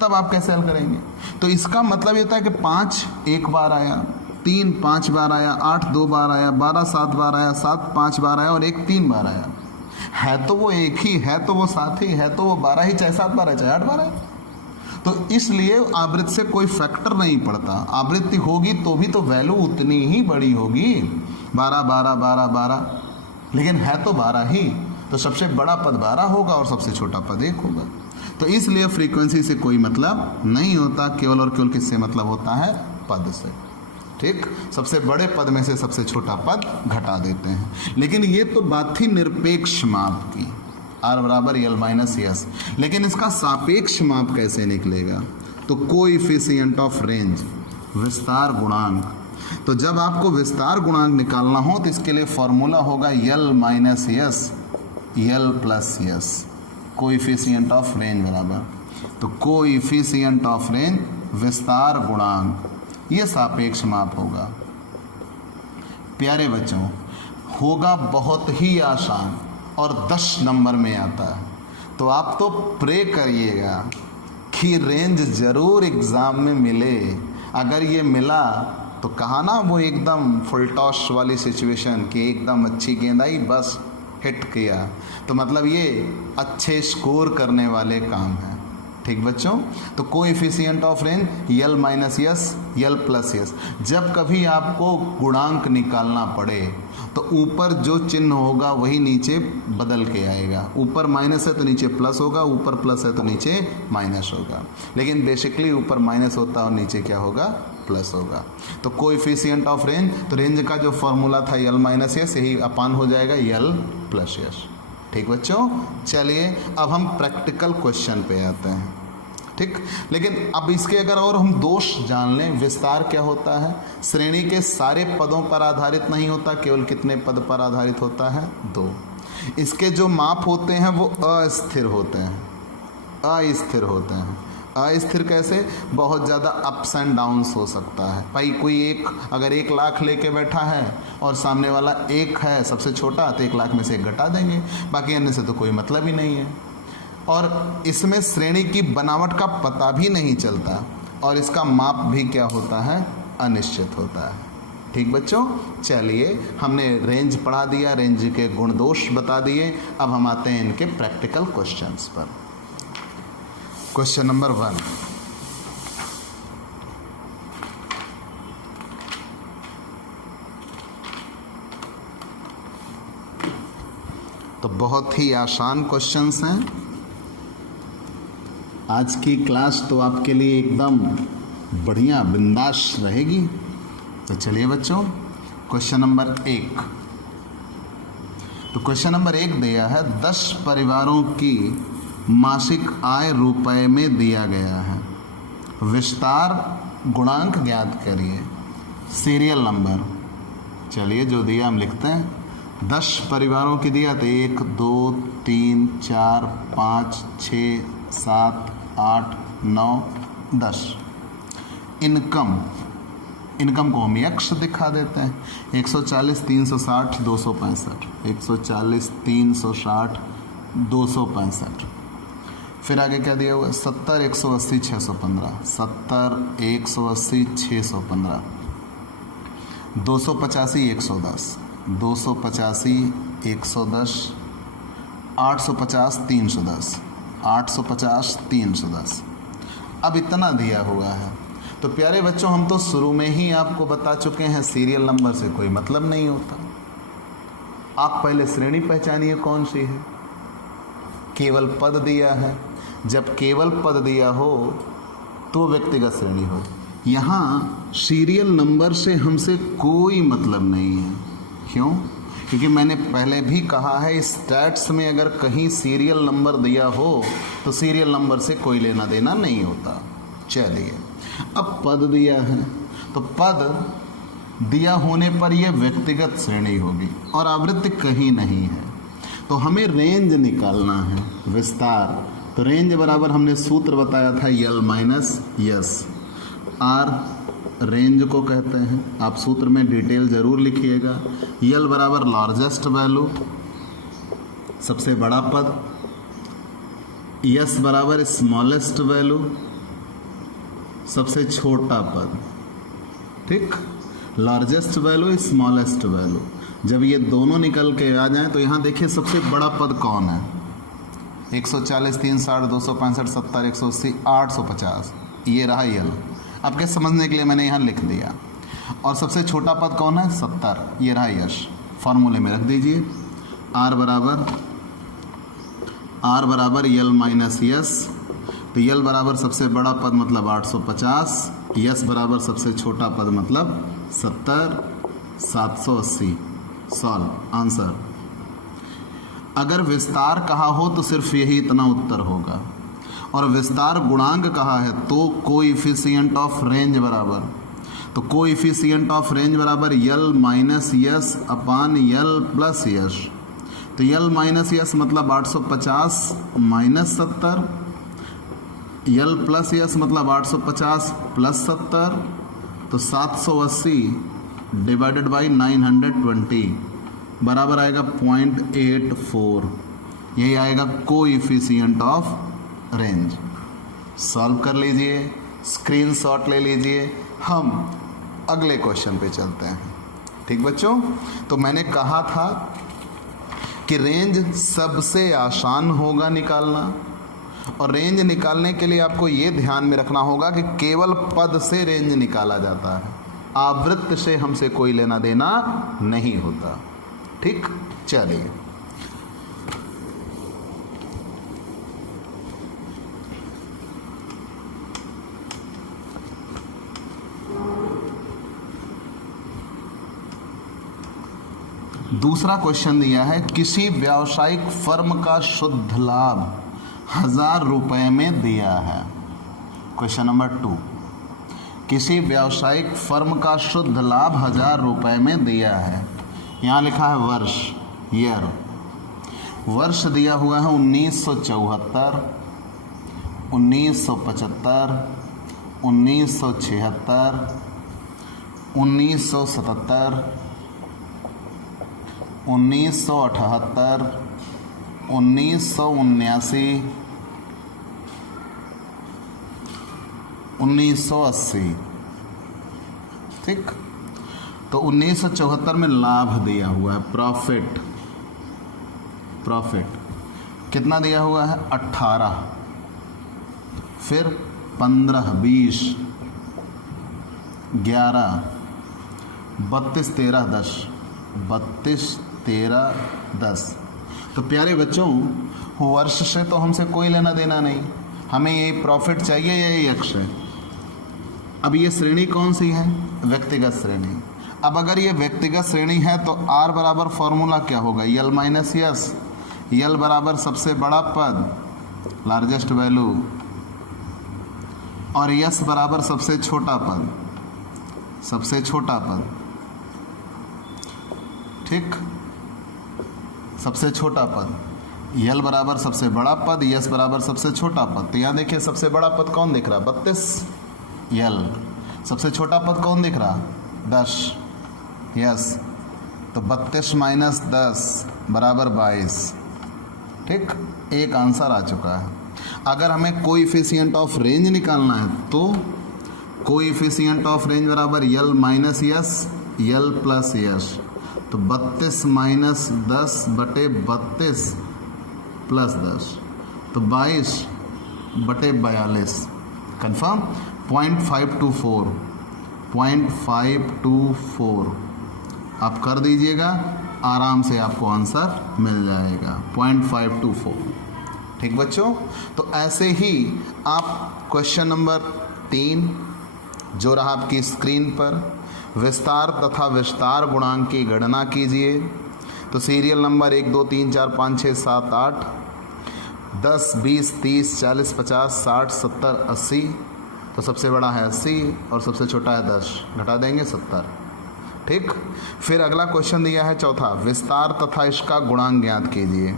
तब आप कैसे हल करेंगे? तो इसका मतलब ये होता है कि 5 एक बार आया, 3 5 बार आया, 8 2 बार आया, 12 7 बार आया, 7 5 बार आया और 1 3 बार आया। है तो वो एक ही, है तो वो 7 ही, है तो वो 12 ही, चाहे 7 बार है चाहे 8 बार है। तो इसलिए आवृत्ति से कोई फैक्टर नहीं पड़ता। आवृत्ति होगी तो भी तो वैल्यू उतनी ही बड़ी होगी, 12 12 12 12, लेकिन है तो 12 ही, तो सबसे बड़ा पद 12 होगा और सबसे छोटा पद 1 होगा। तो इसलिए फ्रीक्वेंसी से कोई मतलब नहीं होता, केवल और केवल किससे मतलब होता है? पद से। ठीक, सबसे बड़े पद में से सबसे छोटा पद घटा देते हैं। लेकिन ये तो बात थी निरपेक्ष माप की, R बराबर L माइनस एस। लेकिन इसका सापेक्ष माप कैसे निकलेगा? तो कोएफिशिएंट ऑफ रेंज, विस्तार गुणांक। तो जब आपको विस्तार गुणांक निकालना हो तो इसके लिए फॉर्मूला होगा L minus S L plus S, coefficient of range बराबर। तो कोएफिशिएंट ऑफ रेंज विस्तार गुणांक, ये सापेक्ष माप होगा। प्यारे बच्चों, होगा बहुत ही आसान और 10 नंबर में आता है। तो आप तो प्रे करिएगा कि रेंज जरूर एग्जाम में मिले। अगर ये मिला तो कहा ना वो एकदम फुल टॉस वाली सिचुएशन कि एकदम अच्छी गेंद आई बस हिट किया, तो मतलब ये अच्छे स्कोर करने वाले काम है। ठीक बच्चों, तो coefficient of range L minus S L plus S. जब कभी आपको गुणांक निकालना पड़े तो ऊपर जो चिन्ह होगा वही नीचे बदल के आएगा। ऊपर माइनस है तो नीचे प्लस होगा, ऊपर प्लस है तो नीचे माइनस होगा, लेकिन बेसिकली ऊपर माइनस होता है और नीचे क्या होगा? प्लस होगा। तो कोएफिशिएंट ऑफ रेंज, तो रेंज का जो फॉर्मूला था L माइनस एस, यही अपान हो जाएगा L प्लस एस। ठीक बच्चों, चलिए अब हम प्रैक्टिकल क्वेश्चन पे आते हैं। ठीक, लेकिन अब इसके अगर और हम दोष जान लें, विस्तार क्या होता है? श्रेणी के सारे पदों पर आधारित नहीं होता, केवल कितने पद पर आधारित होता है? 2। इसके जो माप होते हैं वो अस्थिर होते हैं, अस्थिर होते हैं। अस्थिर कैसे? बहुत ज़्यादा अप्स एंड डाउन्स हो सकता है। भाई कोई एक अगर 1 लाख लेके बैठा है और सामने वाला 1 है सबसे छोटा, तो 1 लाख में से 1 घटा देंगे, बाकी अन्य से तो कोई मतलब ही नहीं है। और इसमें श्रेणी की बनावट का पता भी नहीं चलता और इसका माप भी क्या होता है? अनिश्चित होता है। ठीक बच्चों, चलिए हमने रेंज पढ़ा दिया, रेंज के गुण दोष बता दिए। अब हम आते हैं इनके प्रैक्टिकल क्वेश्चंस पर। क्वेश्चन नंबर 1, तो बहुत ही आसान क्वेश्चंस हैं। आज की क्लास तो आपके लिए एकदम बढ़िया बिंदास रहेगी। तो चलिए बच्चों, क्वेश्चन नंबर 1। तो क्वेश्चन नंबर 1 दिया है 10 परिवारों की मासिक आय रुपए में दिया गया है। विस्तार गुणांक ज्ञात करिए। सीरियल नंबर, चलिए जो दिया हम लिखते हैं। 10 परिवारों की दिया तो 1 2 3 4 5 6 7 8 9 10। इनकम को हम x दिखा देते हैं। 140 360 265, 140 360 265। फिर आगे क्या दिया हुआ है? 70 180 615, 70 180 615, 285 110, 285 110, 850 310, 850 310। अब इतना दिया हुआ है। तो प्यारे बच्चों, हम तो शुरू में ही आपको बता चुके हैं सीरियल नंबर से कोई मतलब नहीं होता। आप पहले श्रेणी पहचानिए कौन सी है। केवल पद दिया है, जब केवल पद दिया हो तो व्यक्तिगत श्रेणी हो। यहाँ सीरियल नंबर से हमसे कोई मतलब नहीं है। क्यों? क्योंकि मैंने पहले भी कहा है, स्टैट्स में अगर कहीं सीरियल नंबर दिया हो तो सीरियल नंबर से कोई लेना देना नहीं होता। चलिए, अब पद दिया है तो पद दिया होने पर यह व्यक्तिगत श्रेणी होगी और आवृत्ति कहीं नहीं है। तो हमें रेंज निकालना है, विस्तार। तो रेंज बराबर हमने सूत्र बताया था L minus S. R range को कहते हैं, आप सूत्र में डिटेल जरूर लिखिएगा। L बराबर लार्जेस्ट वैल्यू, सबसे बड़ा पद। S बराबर स्मॉलेस्ट वैल्यू, सबसे छोटा पद। ठीक, लार्जेस्ट वैल्यू स्मॉलेस्ट वैल्यू। जब ये दोनों निकल के आ जाएं तो यहाँ देखिए सबसे बड़ा पद कौन है? 140, 360, 265, 70, 180, 850, ये रहा यल। आपके समझने के लिए मैंने यहाँ लिख दिया। और सबसे छोटा पद कौन है? 70, ये रहा यश। फॉर्मूले में रख दीजिए R बराबर यल माइनस यस। तो यल बराबर सबसे बड़ा पद मतलब 850, यस बराबर सबसे छोटा पद मतलब 70, 780। Solve answer. अगर विस्तार कहा हो तो सिर्फ यही इतना उत्तर होगा, और विस्तार गुणांक कहा है तो कोएफिशिएंट ऑफ रेंज बराबर, तो कोएफिशिएंट ऑफ रेंज बराबर यल माइनस यस अपान यल प्लस यस। तो यल माइनस यस मतलब 850 माइनस 70, यल प्लस यस मतलब 850 प्लस 70, तो 780 डिवाइडेड बाई 920 बराबर आएगा 0.84। यही आएगा कोएफिशिएंट ऑफ रेंज। सॉल्व कर लीजिए, स्क्रीनशॉट ले लीजिए। हम अगले क्वेश्चन पे चलते हैं। ठीक बच्चों, तो मैंने कहा था कि रेंज सबसे आसान होगा निकालना, और रेंज निकालने के लिए आपको ये ध्यान में रखना होगा कि केवल पद से रेंज निकाला जाता है, आवृत्त से हमसे कोई लेना देना नहीं होता। ठीक, चलिए दूसरा क्वेश्चन दिया है, किसी व्यावसायिक फर्म का शुद्ध लाभ 1000 रुपये में दिया है। क्वेश्चन नंबर 2, किसी व्यावसायिक फर्म का शुद्ध लाभ 1000 रुपये में दिया है। यहाँ लिखा है वर्ष, ईयर। वर्ष दिया हुआ है 1974, 1975, 1976, 1977, 1978, 1979, 1980। ठीक, तो 1974 में लाभ दिया हुआ है, प्रॉफिट। प्रॉफिट कितना दिया हुआ है? 18, फिर 15, 20, 11, 32, 13, 10, 32, 13, 10। तो प्यारे बच्चों, वर्ष से तो हमसे कोई लेना देना नहीं, हमें ये प्रॉफिट चाहिए, यही यक्ष है। अब ये श्रेणी कौन सी है? व्यक्तिगत श्रेणी। अब अगर ये व्यक्तिगत श्रेणी है तो R बराबर फॉर्मूला क्या होगा? यल माइनस यस। यल बराबर सबसे बड़ा पद, लार्जेस्ट वैल्यू, और यस बराबर सबसे छोटा पद, सबसे छोटा पद। ठीक, सबसे छोटा पद। यल बराबर सबसे बड़ा पद, यस बराबर सबसे छोटा पद। तो यहाँ देखिए सबसे बड़ा पद कौन दिख रहा? 32 यल। सबसे छोटा पद कौन दिख रहा? 10 यस। तो 32 माइनस 10 बराबर 22। ठीक, एक आंसर आ चुका है। अगर हमें कोएफिशिएंट ऑफ रेंज निकालना है तो कोएफिशिएंट ऑफ रेंज बराबर L minus S, L plus S. तो 32 माइनस 10 बटे 32 प्लस 10, तो 22 बटे 42। कन्फर्म? 0.524, 0.524 आप कर दीजिएगा, आराम से आपको आंसर मिल जाएगा, 0.524। ठीक बच्चों, तो ऐसे ही आप क्वेश्चन नंबर 3 जो रहा आपकी स्क्रीन पर, विस्तार तथा विस्तार गुणांक की गणना कीजिए। तो सीरियल नंबर 1 2 3 4 5 6 7 8 10 20 30 40 50 60 70 80। तो सबसे बड़ा है 80 और सबसे छोटा है 10, घटा देंगे 70। ठीक, फिर अगला क्वेश्चन दिया है चौथा, विस्तार तथा इसका गुणांक ज्ञात कीजिए।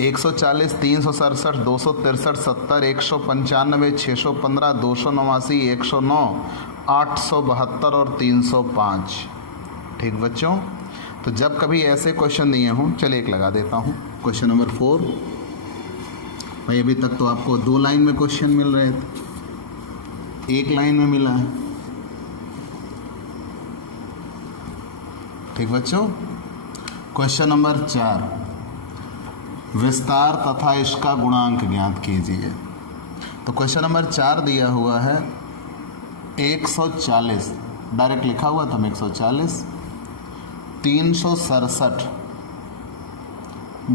140, 367, 263, 70, 195, 615, 289, 109, 872 और 305। ठीक बच्चों, तो जब कभी ऐसे क्वेश्चन दिए हों, चलिए एक लगा देता हूँ। Question number 4। भाई अभी तक तो आपको 2 लाइन में क्वेश्चन मिल रहे थे, 1 लाइन में मिला है। ठीक बच्चों, क्वेश्चन नंबर 4, विस्तार तथा इसका गुणांक ज्ञात कीजिए। तो क्वेश्चन नंबर 4 दिया हुआ है 140, डायरेक्ट लिखा हुआ था 140, 367,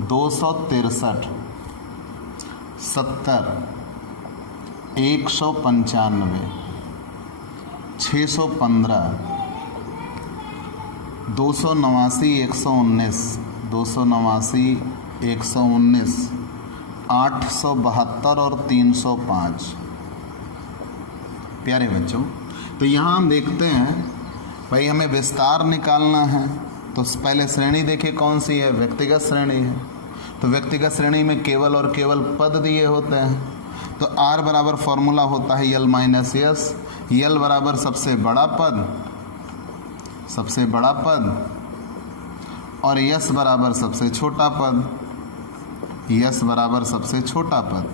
263, 70, 195, 615, 289, 119, 289, 119, 872 और 305। प्यारे बच्चों, तो यहाँ हम देखते हैं भाई हमें विस्तार निकालना है, तो पहले श्रेणी देखिए कौन सी है, व्यक्तिगत श्रेणी है। तो व्यक्तिगत श्रेणी में केवल और केवल पद दिए होते हैं। तो R बराबर फॉर्मूला होता है L माइनस यस। L बराबर सबसे बड़ा पद, सबसे बड़ा पद, और यस बराबर सबसे छोटा पद, यस बराबर सबसे छोटा पद।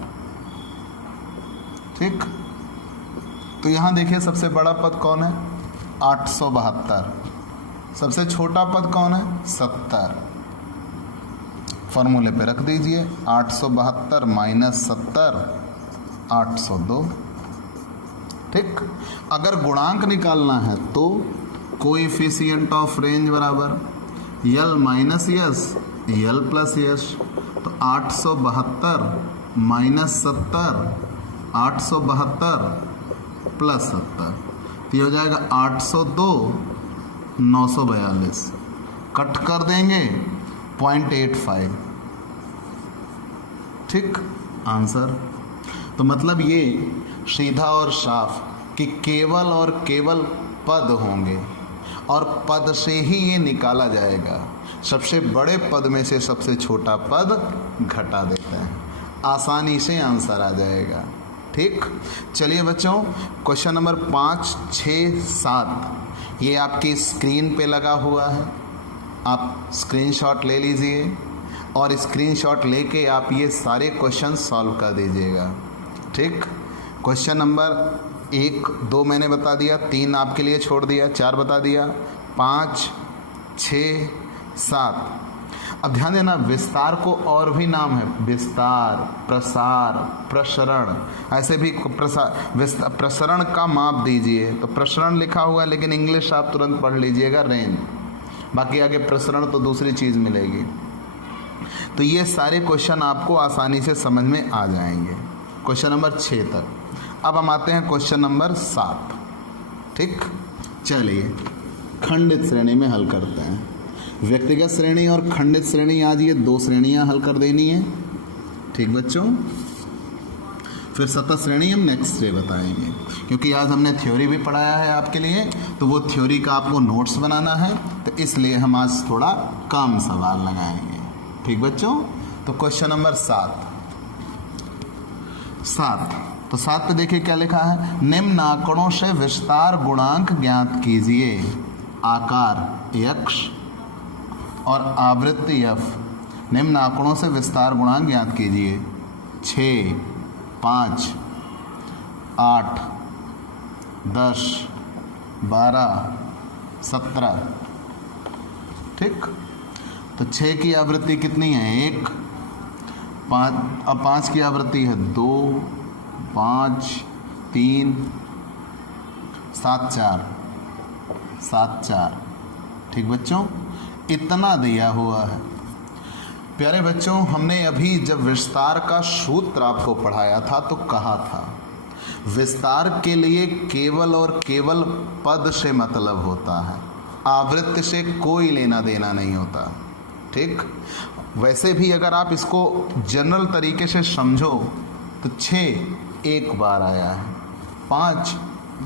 ठीक, तो यहाँ देखिए सबसे बड़ा पद कौन है, 872। सबसे छोटा पद कौन है, 70। फॉर्मूले पे रख दीजिए, 872 माइनस 70, 802। ठीक, अगर गुणांक निकालना है तो कोएफिशिएंट ऑफ रेंज बराबर L minus yes, L plus S. तो 872 माइनस 70, 872 प्लस 70, तो ये हो जाएगा 802, 942। कट कर देंगे 0.85। ठीक, आंसर। तो मतलब ये सीधा और साफ कि केवल और केवल पद होंगे और पद से ही ये निकाला जाएगा। सबसे बड़े पद में से सबसे छोटा पद घटा देते हैं, आसानी से आंसर आ जाएगा। ठीक, चलिए बच्चों, क्वेश्चन नंबर 5, 6, 7 ये आपकी स्क्रीन पे लगा हुआ है। आप स्क्रीनशॉट ले लीजिए और स्क्रीनशॉट लेके आप ये सारे क्वेश्चन सॉल्व कर दीजिएगा। ठीक, क्वेश्चन नंबर 1, 2 मैंने बता दिया, 3 आपके लिए छोड़ दिया, 4 बता दिया, 5, 6, 7। अब ध्यान देना, विस्तार को और भी नाम है, विस्तार, प्रसार, प्रसरण, ऐसे भी प्रसरण का माप दीजिए। तो प्रसरण लिखा हुआ है, लेकिन इंग्लिश आप तुरंत पढ़ लीजिएगा, रेंज। बाकी आगे प्रसरण तो दूसरी चीज़ मिलेगी। तो ये सारे क्वेश्चन आपको आसानी से समझ में आ जाएंगे क्वेश्चन नंबर 6 तक। अब हम आते हैं क्वेश्चन नंबर 7। ठीक, चलिए खंडित श्रेणी में हल करते हैं। व्यक्तिगत श्रेणी और खंडित श्रेणी, आज ये 2 श्रेणियां हल कर देनी है। ठीक बच्चों, फिर सतत श्रेणी हम नेक्स्ट डे बताएंगे, क्योंकि आज हमने थ्योरी भी पढ़ाया है आपके लिए, तो वो थ्योरी का आपको नोट्स बनाना है, तो इसलिए हम आज थोड़ा कम सवाल लगाएंगे। ठीक बच्चों, तो क्वेश्चन नंबर 7। तो 7 पे देखिए क्या लिखा है, निम्न आंकड़ों से विस्तार गुणांक ज्ञात कीजिए। आकार x और आवृत्ति f, निम्न आंकड़ों से विस्तार गुणांक ज्ञात कीजिए। 6, 5, 8, 10, 12, 17। ठीक, तो 6 की आवृत्ति कितनी है, 1, 5, अब 5 की आवृत्ति है 2, 5, 3, 7, 4, 7, 4। ठीक बच्चों, इतना दिया हुआ है। प्यारे बच्चों, हमने अभी जब विस्तार का सूत्र आपको पढ़ाया था तो कहा था विस्तार के लिए केवल और केवल पद से मतलब होता है, आवृत्ति से कोई लेना देना नहीं होता। ठीक, वैसे भी अगर आप इसको जनरल तरीके से समझो तो 6 1 बार आया है, 5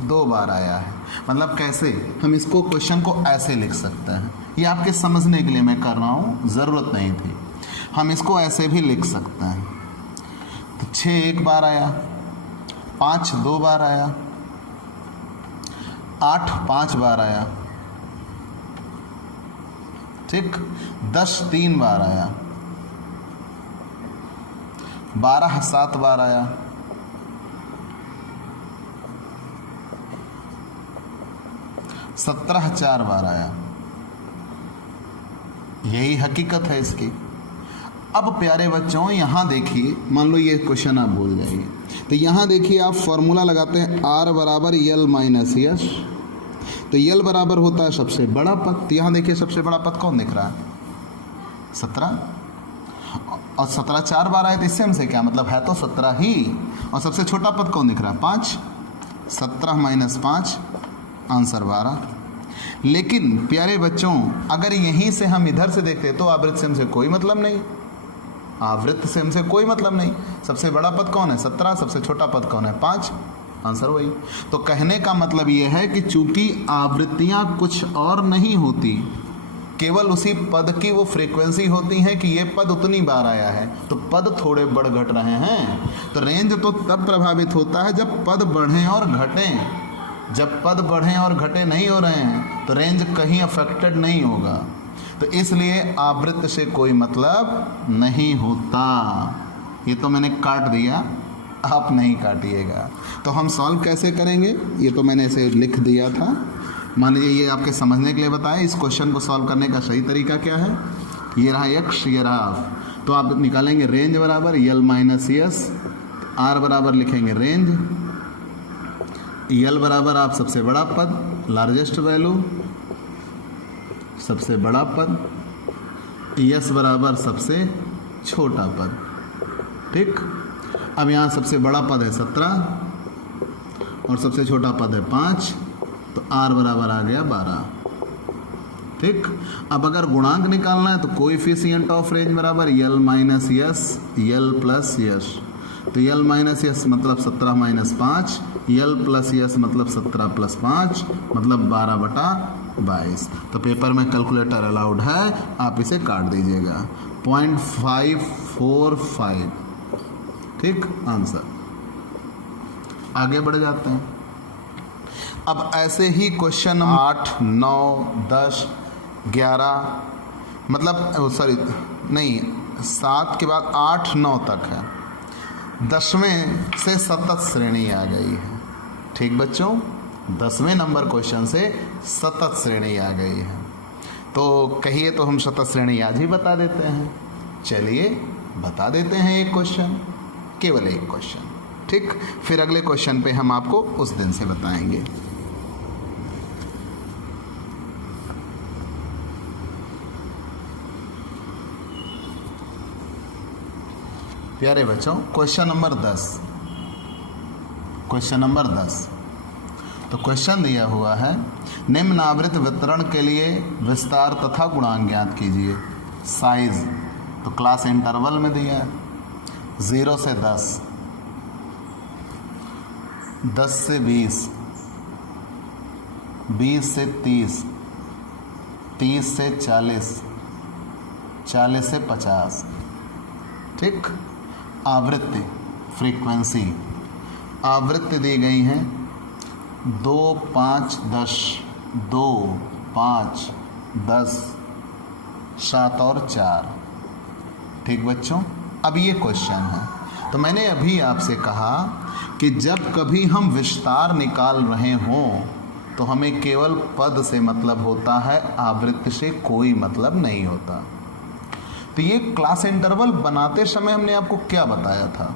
2 बार आया है। मतलब कैसे हम इसको क्वेश्चन को ऐसे लिख सकते हैं, ये आपके समझने के लिए मैं कर रहा हूँ, ज़रूरत नहीं थी। हम इसको ऐसे भी लिख सकते हैं। तो 6 1 बार आया, 5 2 बार आया, 8 5 बार आया। ठीक, 10 3 बार आया, 12 7 बार आया, 17 4 बार आया। यही हकीकत है इसकी। अब प्यारे बच्चों यहाँ देखिए, मान लो ये क्वेश्चन आप भूल जाइए, तो यहाँ देखिए आप फॉर्मूला लगाते हैं R बराबर यल माइनस यस। तो यल बराबर होता है सबसे बड़ा पद। तो यहाँ देखिए सबसे बड़ा पद कौन दिख रहा है? 17, और 17 4 बार आए तो इससे हमसे क्या मतलब, है तो 17 ही। और सबसे छोटा पद कौन दिख रहा है? 5। 17 माइनस 5 आंसर 12। लेकिन प्यारे बच्चों अगर यहीं से हम इधर से देखते तो आवृत्त से हमसे कोई मतलब नहीं, आवृत्त से हमसे कोई मतलब नहीं। सबसे बड़ा पद कौन है? 17। सबसे छोटा पद कौन है? 5। आंसर वही। तो कहने का मतलब ये है कि चूंकि आवृत्तियां कुछ और नहीं होती, केवल उसी पद की वो फ्रीक्वेंसी होती है कि ये पद उतनी बार आया है, तो पद थोड़े बढ़ घट रहे हैं। तो रेंज तो तब प्रभावित होता है जब पद बढ़ें और घटें। जब पद बढ़ें और घटे नहीं हो रहे हैं तो रेंज कहीं अफेक्टेड नहीं होगा। तो इसलिए आवृत्त से कोई मतलब नहीं होता। ये तो मैंने काट दिया, आप नहीं काटिएगा। तो हम सॉल्व कैसे करेंगे? ये तो मैंने इसे लिख दिया था, मान लीजिए ये आपके समझने के लिए बताया। इस क्वेश्चन को सॉल्व करने का सही तरीका क्या है? ये रहा x, ये रहा हाफ। तो आप निकालेंगे रेंज बराबर यल माइनस यस, आर बराबर लिखेंगे रेंज, यल बराबर आप सबसे बड़ा पद लार्जेस्ट वैल्यू, सबसे बड़ा पद, यस बराबर सबसे छोटा पद। ठीक, अब यहाँ सबसे बड़ा पद है 17 और सबसे छोटा पद है 5, तो आर बराबर आ गया 12। ठीक, अब अगर गुणांक निकालना है तो कोएफिशिएंट ऑफ रेंज बराबर L minus S L plus S. तो यल माइनस यस मतलब 17 माइनस 5, यल प्लस यस मतलब 17 प्लस 5 मतलब 12/22। तो पेपर में कैलकुलेटर अलाउड है, आप इसे काट दीजिएगा 0.545। ठीक, आंसर। आगे बढ़ जाते हैं। अब ऐसे ही क्वेश्चन 8, 9, 10, 11 मतलब सॉरी नहीं 7 के बाद 8, 9 तक है। 10वें से सतत श्रेणी आ गई है। ठीक बच्चों, 10वें नंबर क्वेश्चन से सतत श्रेणी आ गई है। तो कहिए तो हम सतत श्रेणी आज ही बता देते हैं। चलिए बता देते हैं एक क्वेश्चन, केवल एक क्वेश्चन। ठीक, फिर अगले क्वेश्चन पे हम आपको उस दिन से बताएंगे। प्यारे बच्चों क्वेश्चन नंबर 10, क्वेश्चन नंबर 10। तो क्वेश्चन दिया हुआ है निम्न आवृत्त वितरण के लिए विस्तार तथा गुणांक ज्ञात कीजिए। साइज तो क्लास इंटरवल में दिया है 0 से 10, 10 से 20, 20 से 30, 30 से 40, 40 से 50। ठीक, आवृत्ति फ्रीक्वेंसी, आवृत्ति दी गई है 2, 5, 10, 2, 5, 10, 7 और 4। ठीक बच्चों, अब ये क्वेश्चन है। तो मैंने अभी आपसे कहा कि जब कभी हम विस्तार निकाल रहे हों तो हमें केवल पद से मतलब होता है, आवृत्ति से कोई मतलब नहीं होता। तो ये क्लास इंटरवल बनाते समय हमने आपको क्या बताया था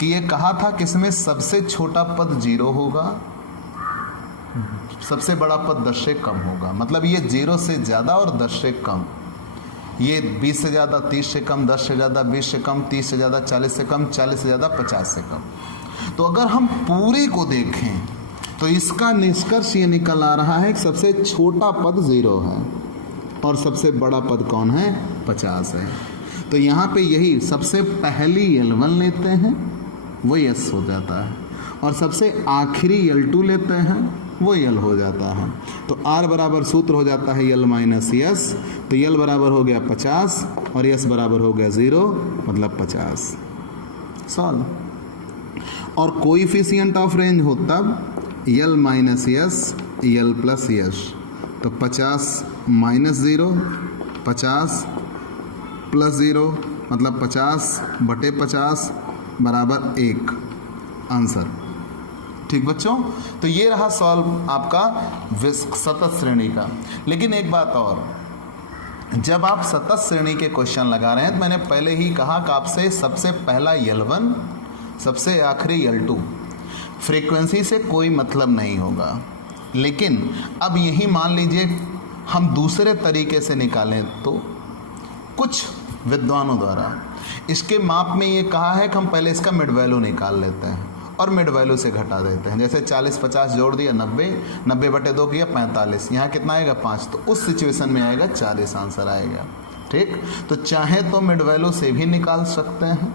कि ये कहा था कि इसमें सबसे छोटा पद 0 होगा, सबसे बड़ा पद 10 से कम होगा। मतलब ये 0 से ज़्यादा और 10 से कम, ये 20 से ज़्यादा 30 से कम, 10 से ज़्यादा 20 से कम, 30 से ज़्यादा 40 से कम, 40 से ज़्यादा 50 से कम। तो अगर हम पूरे को देखें तो इसका निष्कर्ष ये निकल आ रहा है कि सबसे छोटा पद 0 है और सबसे बड़ा पद कौन है? 50 है। तो यहाँ पे यही सबसे पहली L1 लेते हैं वो यस हो जाता है, और सबसे आखिरी L2 लेते हैं वो यल हो जाता है। तो R बराबर सूत्र हो जाता है यल माइनस यस। तो यल बराबर हो गया 50 और यस बराबर हो गया 0, मतलब 50। सॉल्व। और कोएफिशिएंट ऑफ रेंज हो तब L minus S L plus S. तो 50 माइनस 0, 50 प्लस 0 मतलब 50/50 बराबर 1 आंसर। ठीक बच्चों, तो ये रहा सॉल्व आपका सतत श्रेणी का। लेकिन एक बात और, जब आप सतत श्रेणी के क्वेश्चन लगा रहे हैं तो मैंने पहले ही कहा कि आपसे सबसे पहला L1, सबसे आखिरी L2, फ्रीक्वेंसी से कोई मतलब नहीं होगा। लेकिन अब यही मान लीजिए हम दूसरे तरीके से निकालें तो कुछ विद्वानों द्वारा इसके माप में ये कहा है कि हम पहले इसका मिड वैल्यू निकाल लेते हैं और मिड वैल्यू से घटा देते हैं। जैसे 40-50 जोड़ दिया 90, 90/2 किया 45, यहाँ कितना आएगा 5, तो उस सिचुएशन में आएगा 40 आंसर आएगा। ठीक, तो चाहे तो मिड वैल्यू से भी निकाल सकते हैं,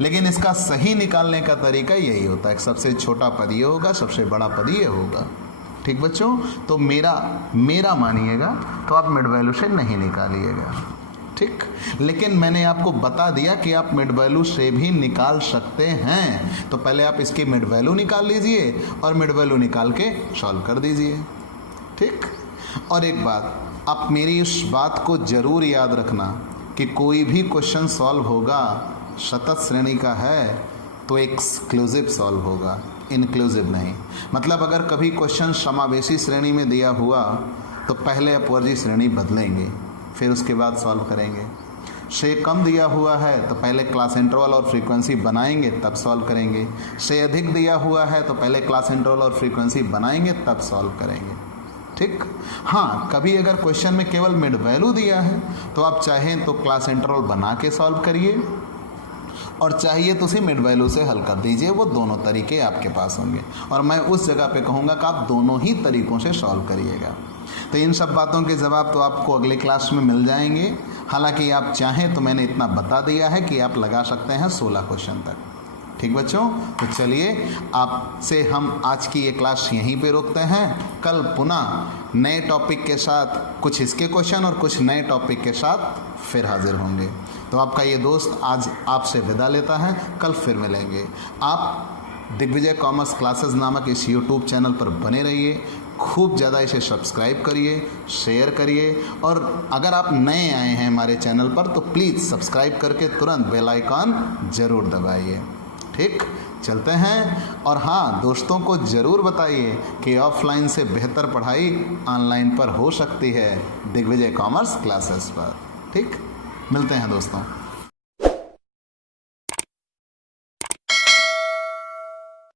लेकिन इसका सही निकालने का तरीका यही होता है कि सबसे छोटा पद ये होगा, सबसे बड़ा पद ये होगा। ठीक बच्चों, तो मेरा मानिएगा तो आप मिड वैल्यू से नहीं निकालिएगा। ठीक, लेकिन मैंने आपको बता दिया कि आप मिड वैल्यू से भी निकाल सकते हैं। तो पहले आप इसकी मिड वैल्यू निकाल लीजिए और मिड वैल्यू निकाल के सॉल्व कर दीजिए। ठीक, और एक बात, आप मेरी इस बात को जरूर याद रखना कि कोई भी क्वेश्चन सॉल्व होगा सतत श्रेणी का है तो एक्सक्लूसिव सॉल्व होगा, इंक्लूसिव नहीं। मतलब अगर कभी क्वेश्चन समावेशी श्रेणी में दिया हुआ तो पहले अपवर्जी श्रेणी बदलेंगे, फिर उसके बाद सॉल्व करेंगे। से कम दिया हुआ है तो पहले क्लास इंटरवल और फ्रीक्वेंसी बनाएंगे तब सॉल्व करेंगे। से अधिक दिया हुआ है तो पहले क्लास इंटरवल और फ्रीक्वेंसी बनाएंगे तब सॉल्व करेंगे। ठीक, हाँ, कभी अगर क्वेश्चन में केवल मिड वैल्यू दिया है तो आप चाहें तो क्लास इंटरवल बना के सॉल्व करिए और चाहिए तो उसे मिड वैल्यू से हल कर दीजिए। वो दोनों तरीके आपके पास होंगे और मैं उस जगह पे कहूँगा कि आप दोनों ही तरीकों से सॉल्व करिएगा। तो इन सब बातों के जवाब तो आपको अगले क्लास में मिल जाएंगे। हालांकि आप चाहें तो मैंने इतना बता दिया है कि आप लगा सकते हैं 16 क्वेश्चन तक। ठीक बच्चों, तो चलिए आपसे हम आज की ये क्लास यहीं पे रोकते हैं। कल पुनः नए टॉपिक के साथ कुछ इसके क्वेश्चन और कुछ नए टॉपिक के साथ फिर हाजिर होंगे। तो आपका ये दोस्त आज आपसे विदा लेता है, कल फिर मिलेंगे। आप दिग्विजय कॉमर्स क्लासेस नामक इस यूट्यूब चैनल पर बने रहिए, खूब ज़्यादा इसे सब्सक्राइब करिए, शेयर करिए और अगर आप नए आए हैं हमारे चैनल पर तो प्लीज़ सब्सक्राइब करके तुरंत बेल आइकॉन ज़रूर दबाइए। ठीक, चलते हैं। और हाँ, दोस्तों को ज़रूर बताइए कि ऑफलाइन से बेहतर पढ़ाई ऑनलाइन पर हो सकती है दिग्विजय कॉमर्स क्लासेस पर। ठीक, मिलते हैं दोस्तों।